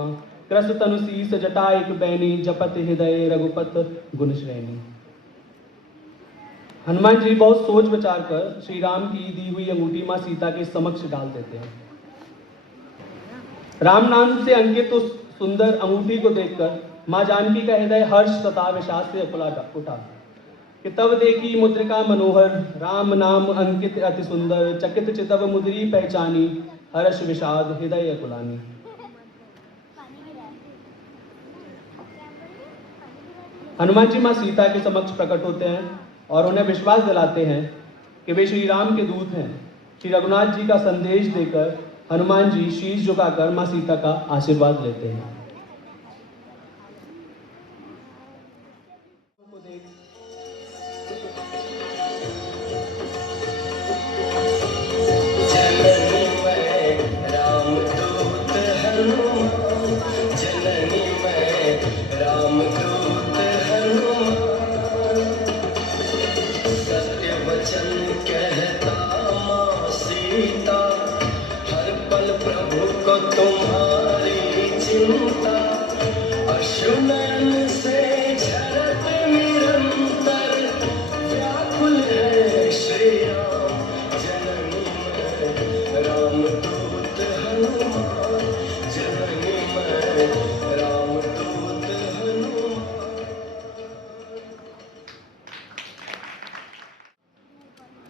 कृस तनु शीस जटा एक बैनी, जपत हृदय रघुपत गुण श्रेणी। हनुमान जी बहुत सोच विचार कर श्री राम की दी हुई अंगूठी मां सीता के समक्ष डाल देते हैं। राम नाम से अंकित उस सुंदर अंगूठी को देखकर मां जानकी का हृदय हर्ष तथा विषाद से उठा कि तब देखी मुद्रिका मनोहर, राम नाम अंकित अति सुंदर, चकित चितव मुद्री पहचानी, हर्ष विषाद हृदय अकुलानी। हनुमान जी मां सीता के समक्ष प्रकट होते हैं और उन्हें विश्वास दिलाते हैं कि वे श्री राम के दूत हैं। श्री रघुनाथ जी का संदेश देकर हनुमान जी शीश झुकाकर मां सीता का आशीर्वाद लेते हैं।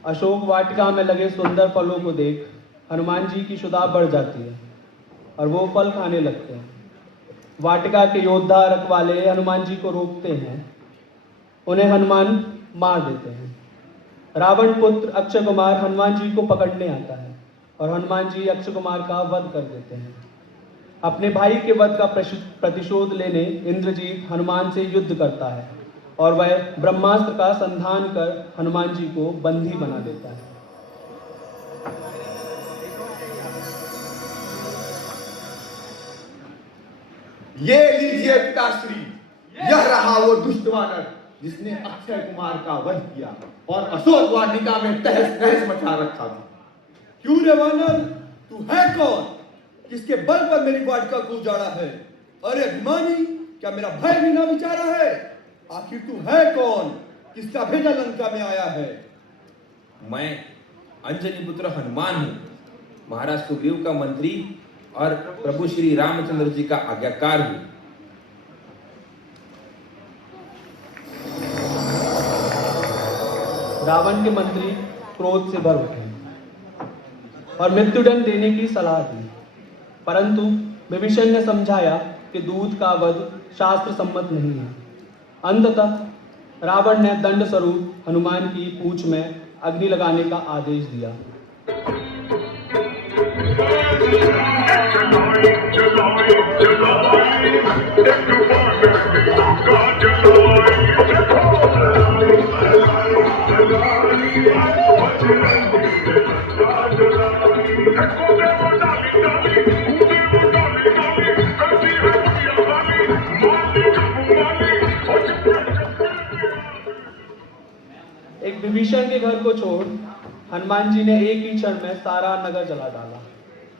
अशोक वाटिका में लगे सुंदर फलों को देख हनुमान जी की क्षुधा बढ़ जाती है और वो फल खाने लगते हैं। वाटिका के योद्धा रखवाले हनुमान जी को रोकते हैं, उन्हें हनुमान मार देते हैं। रावण पुत्र अक्षय कुमार हनुमान जी को पकड़ने आता है और हनुमान जी अक्षय कुमार का वध कर देते हैं। अपने भाई के वध का प्रतिशोध लेने इंद्रजीत हनुमान से युद्ध करता है और वह ब्रह्मास्त्र का संधान कर हनुमान जी को बंदी बना देता है। ये लीजिए पिताश्री, यह रहा वो दुष्ट वानर जिसने अक्षय कुमार का वध किया और अशोक वाटिका में तहस नहस मचा रखा था। क्यों रे वानर, तू है कौन? किसके बल पर मेरी वाटिका को उजाड़ा है? अरे अभिमानी, क्या मेरा भय भी ना विचारा है? आखिर तू है कौन? किसका भेजा लंका में आया है? मैं अंजनी पुत्र हनुमान हूँ, महाराज सुग्रीव का मंत्री और प्रभु श्री रामचंद्र जी का आज्ञाकार हूँ। रावण के मंत्री क्रोध से भर उठे और मृत्युदंड देने की सलाह दी, परंतु विभीषण ने समझाया कि दूत का वध शास्त्र सम्मत नहीं है। अंततः रावण ने दंड स्वरूप हनुमान की पूंछ में अग्नि लगाने का आदेश दिया। एक विभीषण के घर को छोड़ हनुमान जी ने एक ही क्षण में सारा नगर जला डाला।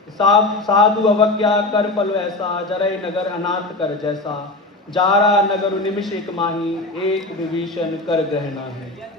साधु अवज्ञा कर पलो ऐसा, जरय नगर अनाथ कर जैसा, जारा नगर निमिष एक माही, एक विभीषण कर ग्रहणा है।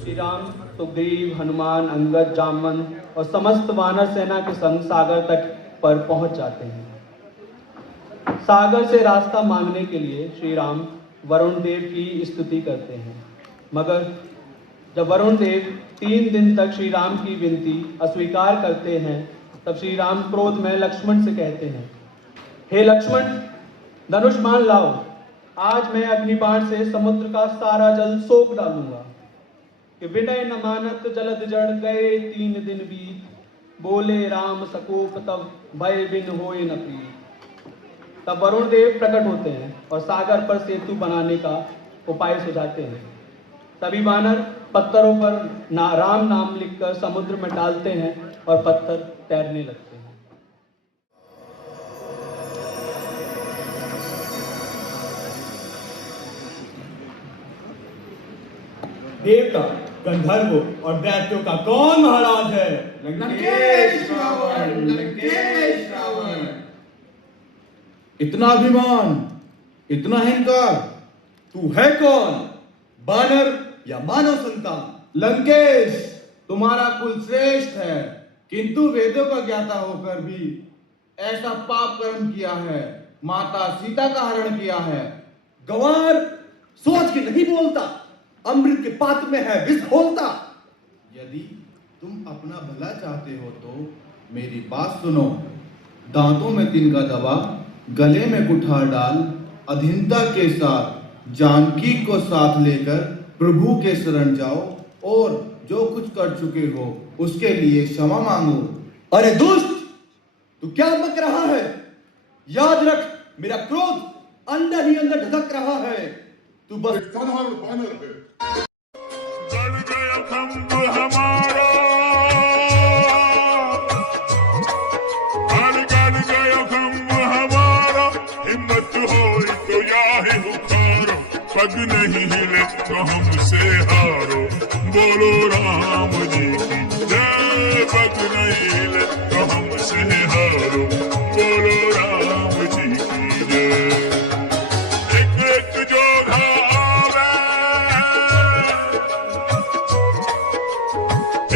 श्री राम सुग्रीव हनुमान अंगद जामवंत और समस्त वानर सेना के संग सागर तट पर पहुंच जाते हैं। सागर से रास्ता मांगने के लिए श्री राम वरुण देव की स्तुति करते हैं, मगर जब वरुण देव 3 दिन तक श्री राम की विनती अस्वीकार करते हैं, तब श्री राम क्रोध में लक्ष्मण से कहते हैं, हे लक्ष्मण, धनुष बाण लाओ, आज मैं अग्निबाण से समुद्र का सारा जल सोख डालूंगा। कि विनय न मानत जलद जड़ गए 3 दिन बीत, बोले राम सकोप तब भय बिन होए न प्रीत। तब वरुण देव प्रकट होते हैं और सागर पर सेतु बनाने का उपाय सुझाते हैं। तभी वानर पत्थरों पर राम नाम लिखकर समुद्र में डालते हैं और पत्थर तैरने लगते हैं। देवता, गंधर्वों और दैत्यों का कौन महाराज है? लंकेश रावण, लंकेश रावण। इतना अभिमान, इतना अहंकार, तू है कौन? बानर या मानव संतान? लंकेश, तुम्हारा कुल श्रेष्ठ है, किंतु वेदों का ज्ञाता होकर भी ऐसा पाप कर्म किया है, माता सीता का हरण किया है। गंवार, सोच के नहीं बोलता, अमृत के पात्र में है विष घोलता। यदि तुम अपना भला चाहते हो तो मेरी बात सुनो। दांतों में तिनका दबा, गले में कुठार डाल, अधीनता के साथ जानकी को साथ लेकर प्रभु के शरण जाओ और जो कुछ कर चुके हो उसके लिए क्षमा मांगो। अरे दुष्ट, तू क्या बक रहा है? याद रख, मेरा क्रोध अंदर ही अंदर धधक रहा है। तू बस साधारण बानर है। गड़ गया खंभ हमारा, गड़ गया खंभ हमारा, हिम्मत हो तो याही उखारो, पग नहीं हिले तो हमसे हारो, बोलो राम जी की जय। पग नहीं हिले तो हमसे हारो, बोलो राम जी की जय। एक एक जो घावे,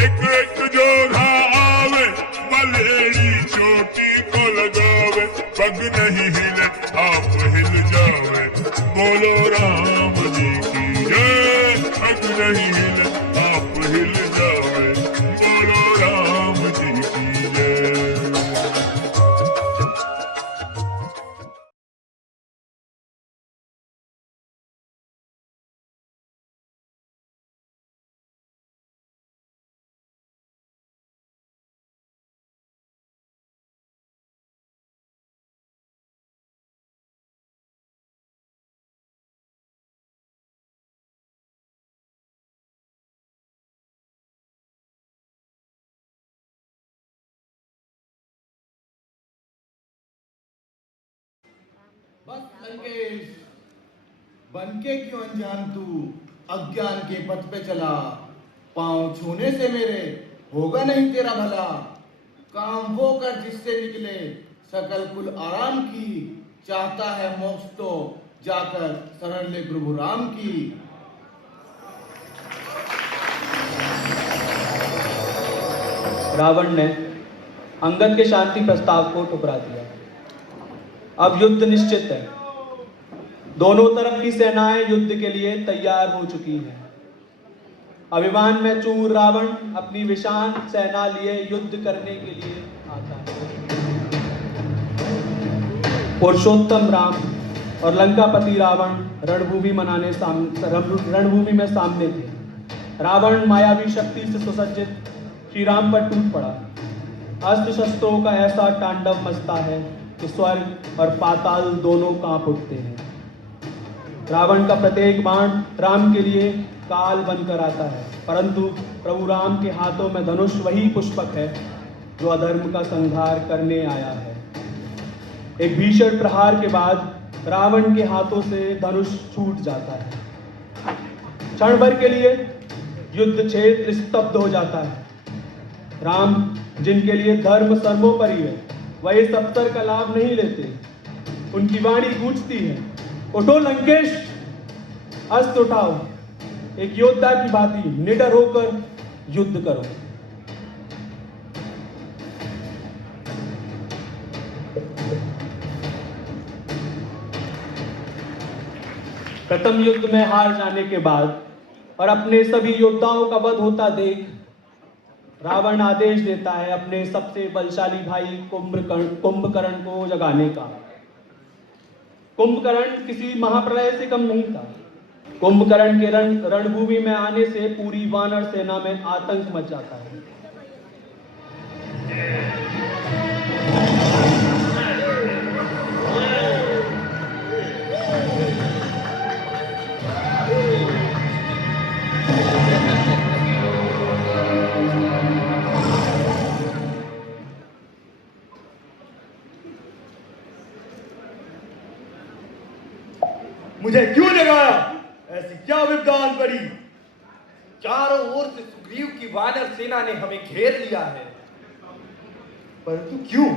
एक एक जो घावे, मलेड़ी चोटी को लगावे, पग नहीं हिले आप हिल जावे, बोलो राम जी की जय। पग नहीं हिले आप हिल जावे, बोलो राम जी की जय। बस लंकेश, बनके क्यों अनजान तू अज्ञान के पथ पे चला। पांव छूने से मेरे होगा नहीं तेरा भला। काम वो कर जिससे निकले सकल कुल आराम की। चाहता है मोक्ष तो जाकर शरण ले प्रभु राम की। रावण ने अंगद के शांति प्रस्ताव को ठुकरा दिया। अब युद्ध निश्चित है। दोनों तरफ की सेनाएं युद्ध के लिए तैयार हो चुकी हैं। अभिमान में चूर रावण अपनी विशाल सेना लिए युद्ध करने के लिए आता है। पुरुषोत्तम राम और लंकापति रावण रणभूमि में सामने थे। रावण मायावी शक्ति से सुसज्जित श्री राम पर टूट पड़ा। अस्त्र शस्त्रों का ऐसा तांडव मचता है कि स्वर्ग और पाताल दोनों कांप उठते हैं। रावण का प्रत्येक बाण राम के लिए काल बनकर आता है, परंतु प्रभु राम के हाथों में धनुष वही पुष्पक है जो अधर्म का संहार करने आया है। एक भीषण प्रहार के बाद रावण के हाथों से धनुष छूट जाता है। क्षण भर के लिए युद्ध क्षेत्र स्तब्ध हो जाता है। राम, जिनके लिए धर्म सर्वोपरि है, वह इस अवसर का लाभ नहीं लेते। उनकी वाणी गूंजती है, उठो लंकेश, अस्त्र उठाओ, एक योद्धा की भांति निडर होकर युद्ध करो। प्रथम युद्ध में हार जाने के बाद और अपने सभी योद्धाओं का वध होता देख रावण आदेश देता है अपने सबसे बलशाली भाई कुंभकर्ण को जगाने का। कुंभकर्ण किसी महाप्रलय से कम नहीं था। कुंभकर्ण के रणभूमि में आने से पूरी वानर सेना में आतंक मच जाता है। मुझे क्यों जगाया? ऐसी क्या विद्वान पड़ी? चारों ओर से सुग्रीव की वानर सेना ने हमें घेर लिया है। परंतु क्यों?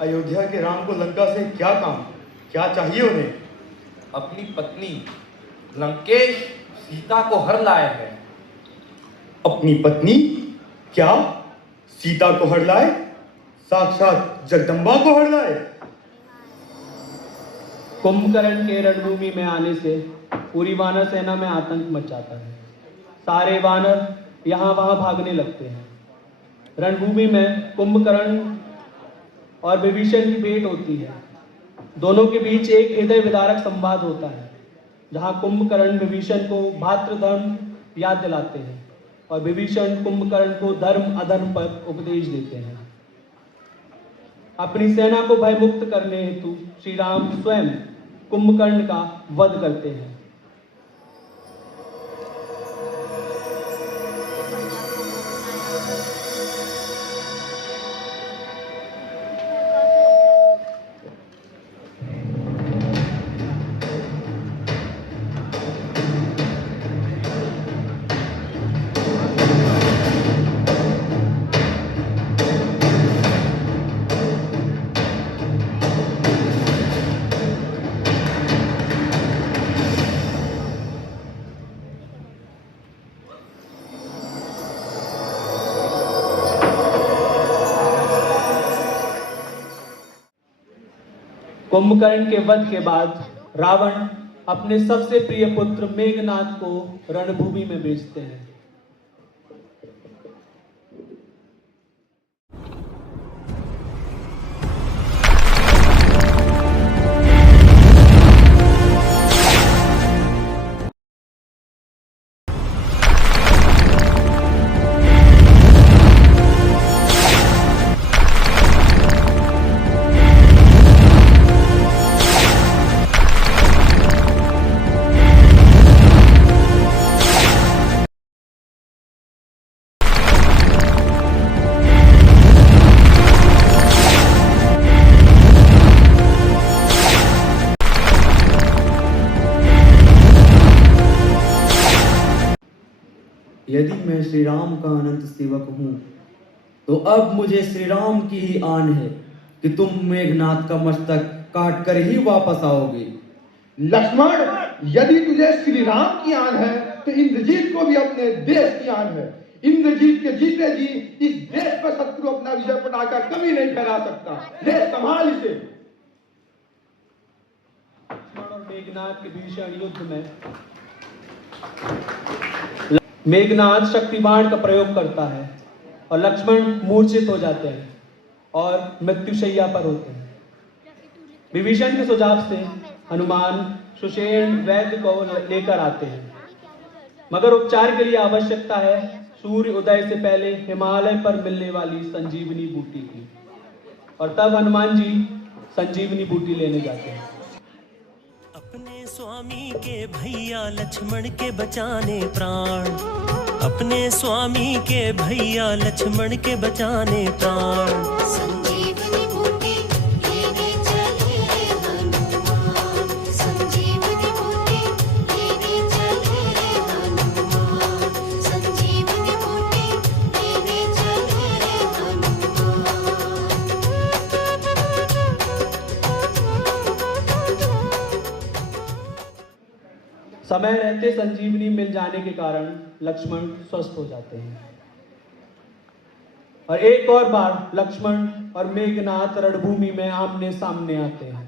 अयोध्या के राम को लंका से क्या काम, क्या चाहिए उन्हें? अपनी पत्नी लंकेश सीता को हर लाए हैं। अपनी पत्नी? क्या सीता को हर लाए? साक्षात जगदम्बा को हर लाए? कुंभकर्ण के रणभूमि में आने से पूरी वानर सेना में आतंक मच जाता है। सारे वानर यहाँ वहाँ भागने लगते हैं। रणभूमि में कुंभकर्ण और विभीषण की भेंट होती है। दोनों के बीच एक हृदय विदारक संवाद होता है, जहाँ कुंभकर्ण विभीषण को भातृधर्म याद दिलाते हैं और विभीषण कुंभकर्ण को धर्म अधर्म पर उपदेश देते हैं। अपनी सेना को भयमुक्त करने हेतु श्री राम स्वयं कुंभकर्ण का वध करते हैं। कुंभकर्ण के वध के बाद रावण अपने सबसे प्रिय पुत्र मेघनाद को रणभूमि में भेजते हैं। यदि मैं श्री राम का अनंत सेवक हूँ, तो अब मुझे श्री राम की ही आन है कि तुम मेघनाद का मस्तक काट कर ही वापस आओगे। लक्ष्मण, यदि तुझे श्री राम की आन है तो इंद्रजीत को भी अपने देश की आन है। इंद्रजीत के जीते जी इस देश पर शत्रु अपना विजय पटाखा कभी नहीं फहरा सकता। ले संभाल इसे। लक्ष्मण और मेघनाद के भीषण युद्ध में मेघनाद शक्तिबाण का प्रयोग करता है और लक्ष्मण मूर्छित हो जाते हैं और मृत्युशैया पर होते हैं। विभीषण के सुझाव से हनुमान सुषेण वैद्य को लेकर आते हैं, मगर उपचार के लिए आवश्यकता है सूर्य उदय से पहले हिमालय पर मिलने वाली संजीवनी बूटी की। और तब हनुमान जी संजीवनी बूटी लेने जाते हैं। अपने स्वामी के भैया लक्ष्मण के बचाने प्राण, अपने स्वामी के भैया लक्ष्मण के बचाने प्राण। संजीवनी बूटी लेने चले हनुमान, संजीवनी बूटी लेने चले हनुमान, संजीवनी बूटी लेने चले हनुमान। समय रहते संजीवनी मिल जाने के कारण लक्ष्मण स्वस्थ हो जाते हैं और एक और बार लक्ष्मण और मेघनाद रणभूमि में आमने सामने आते हैं।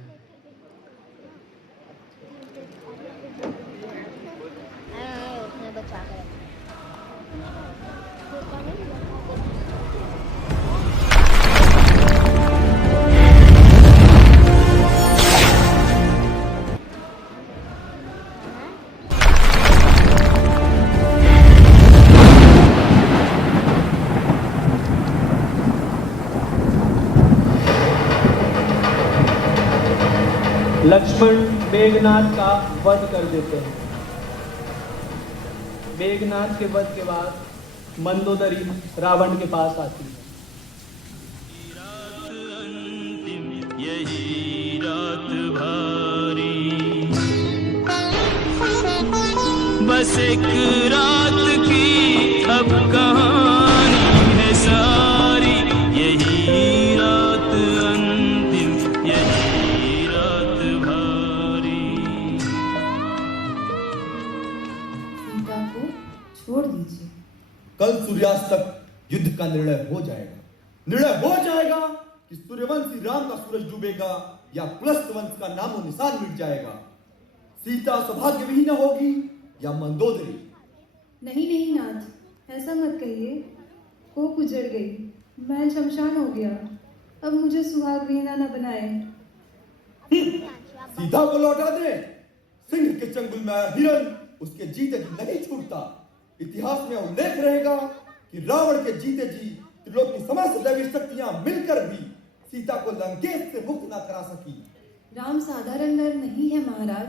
लक्ष्मण मेघनाद का वध कर देते हैं। मेघनाद के वध के बाद मंदोदरी रावण के पास आती है। यही रात भारी बस एक रात की अब कहानी है सारी, यही रात अंतिम, यही रात भारी। सीता को छोड़ दीजिए। कल सूर्यास्त तक युद्ध का निर्णय हो जाएगा। निर्णय हो जाएगा कि सूर्यवंशी राम का सूरज डूबेगा या पुलस्त वंश का नामो निशान मिट जाएगा। सीता सौभाग्य विहीन होगी या मंदोदरी। नहीं नहीं नाथ, ऐसा मत कहिए। कोप उजड़ गई, मैं शमशान हो गया। अब मुझे सुहाग विहीना न बनाए। सीता को लौटा दे। सिंह के चंगुल में आया हिरन उसके जीते जी नहीं छूटता। इतिहास में उल्लेख रहेगा कि रावण के जीते जी त्रिलोक की समस्त दैवी शक्तियां मिलकर भी सीता को लंकेश से मुक्त न करा सकी। राम साधारण नर नहीं है महाराज।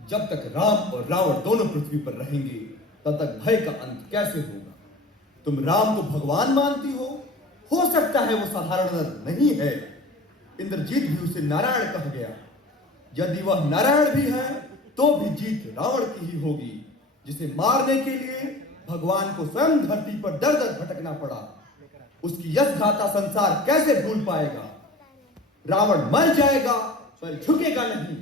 जब तक राम और रावण दोनों पृथ्वी पर रहेंगे तब तक भय का अंत कैसे होगा? तुम राम को भगवान मानती हो सकता है वो साधारण नर नहीं है। इंद्रजीत भी उसे नारायण कहा गया। यदि वह नारायण भी है तो भी जीत रावण की ही होगी, जिसे मारने के लिए भगवान को स्वयं धरती पर दर दर भटकना पड़ा। उसकी यश गाथा संसार कैसे भूल पाएगा? रावण मर जाएगा पर झुकेगा नहीं,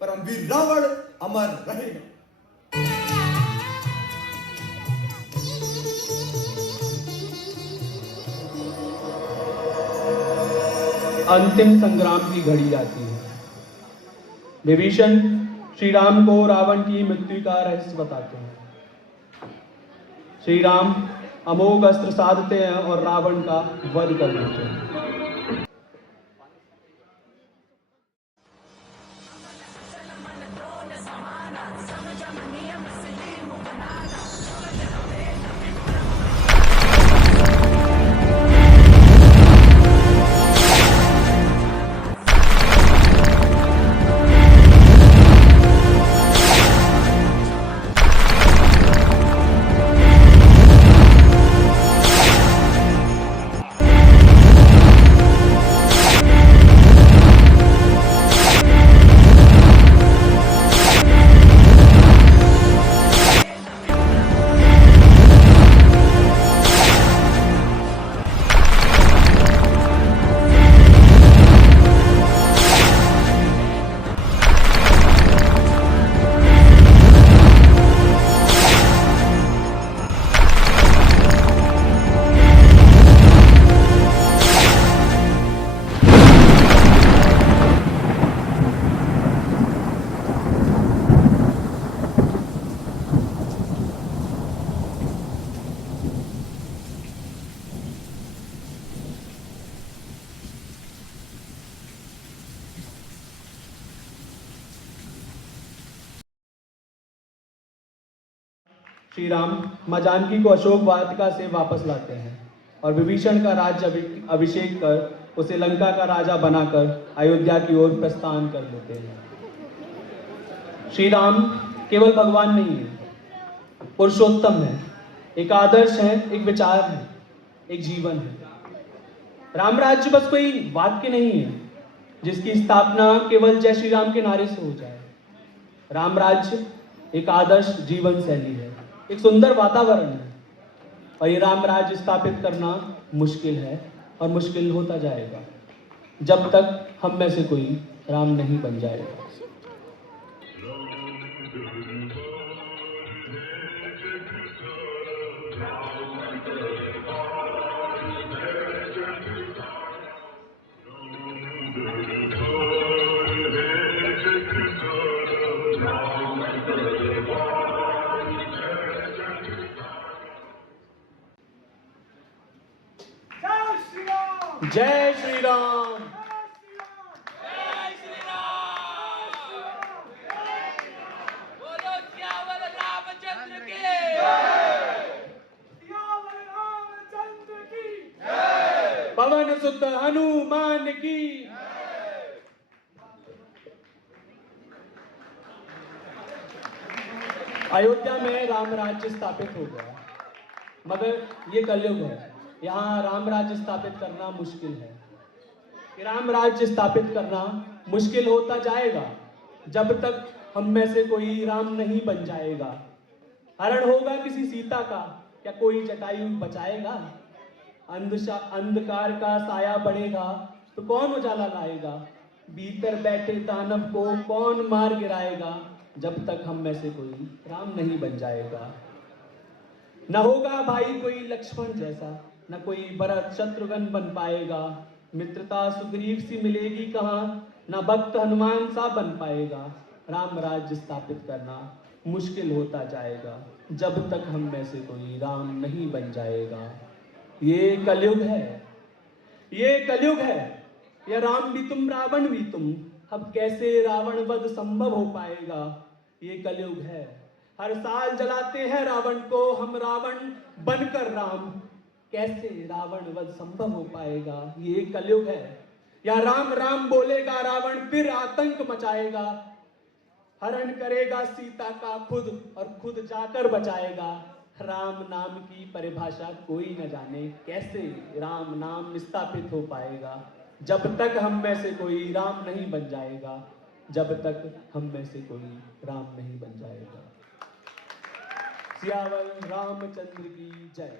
परमवीर रावण अमर रहेगा। अंतिम संग्राम की घड़ी आती है। विभीषण श्री राम को रावण की मृत्यु का रहस्य बताते हैं। श्री राम अमोघ अस्त्र साधते हैं और रावण का वध कर देते हैं। श्री राम मां जानकी को अशोक वाटिका से वापस लाते हैं और विभीषण का राज्य अभिषेक कर उसे लंका का राजा बनाकर अयोध्या की ओर प्रस्थान कर देते हैं। श्री राम केवल भगवान नहीं है, पुरुषोत्तम है, एक आदर्श है, एक विचार है, एक जीवन है। राम राज्य बस कोई वाक्य नहीं है जिसकी स्थापना केवल जय श्री राम के नारे से हो जाए। राम राज्य एक आदर्श जीवन शैली है, एक सुंदर वातावरण है, और ये राम राज्य स्थापित करना मुश्किल है और मुश्किल होता जाएगा जब तक हम में से कोई राम नहीं बन जाएगा। जय श्री राम। बोलो सियावर रामचंद्र की पवन सुत हनुमान की। अयोध्या में राम राज्य स्थापित हो गया, मगर ये कलयुग है, यहाँ राम राज्य स्थापित करना मुश्किल है। कि राम राज्य स्थापित करना मुश्किल होता जाएगा जब तक हम में से कोई राम नहीं बन जाएगा। हरण होगा किसी सीता का, क्या कोई जटायु बचाएगा? अंधकार का साया बढ़ेगा तो कौन उजाला लाएगा? भीतर बैठे दानव को कौन मार गिराएगा? जब तक हम में से कोई राम नहीं बन जाएगा। न होगा भाई कोई लक्ष्मण जैसा, न कोई भरत शत्रुघ्न बन पाएगा। मित्रता सुग्रीव सी मिलेगी कहाँ, न भक्त हनुमान सा बन पाएगा। राम राज्य स्थापित करना मुश्किल होता जाएगा, जब तक हम में से कोई राम नहीं बन जाएगा। ये कलयुग है, ये कलयुग है, या राम भी तुम रावण भी तुम, अब कैसे रावण वध संभव हो पाएगा। ये कलयुग है, हर साल जलाते हैं रावण को हम, रावण बनकर राम, कैसे रावण वध संभव हो पाएगा। ये कलयुग है, या राम राम बोलेगा रावण फिर आतंक मचाएगा। हरण करेगा सीता का खुद और खुद जाकर बचाएगा। राम नाम की परिभाषा कोई न जाने, कैसे राम नाम स्थापित हो पाएगा। जब तक हम में से कोई राम नहीं बन जाएगा, जब तक हम में से कोई राम नहीं बन जाएगा। सियावर रामचंद्र की जय।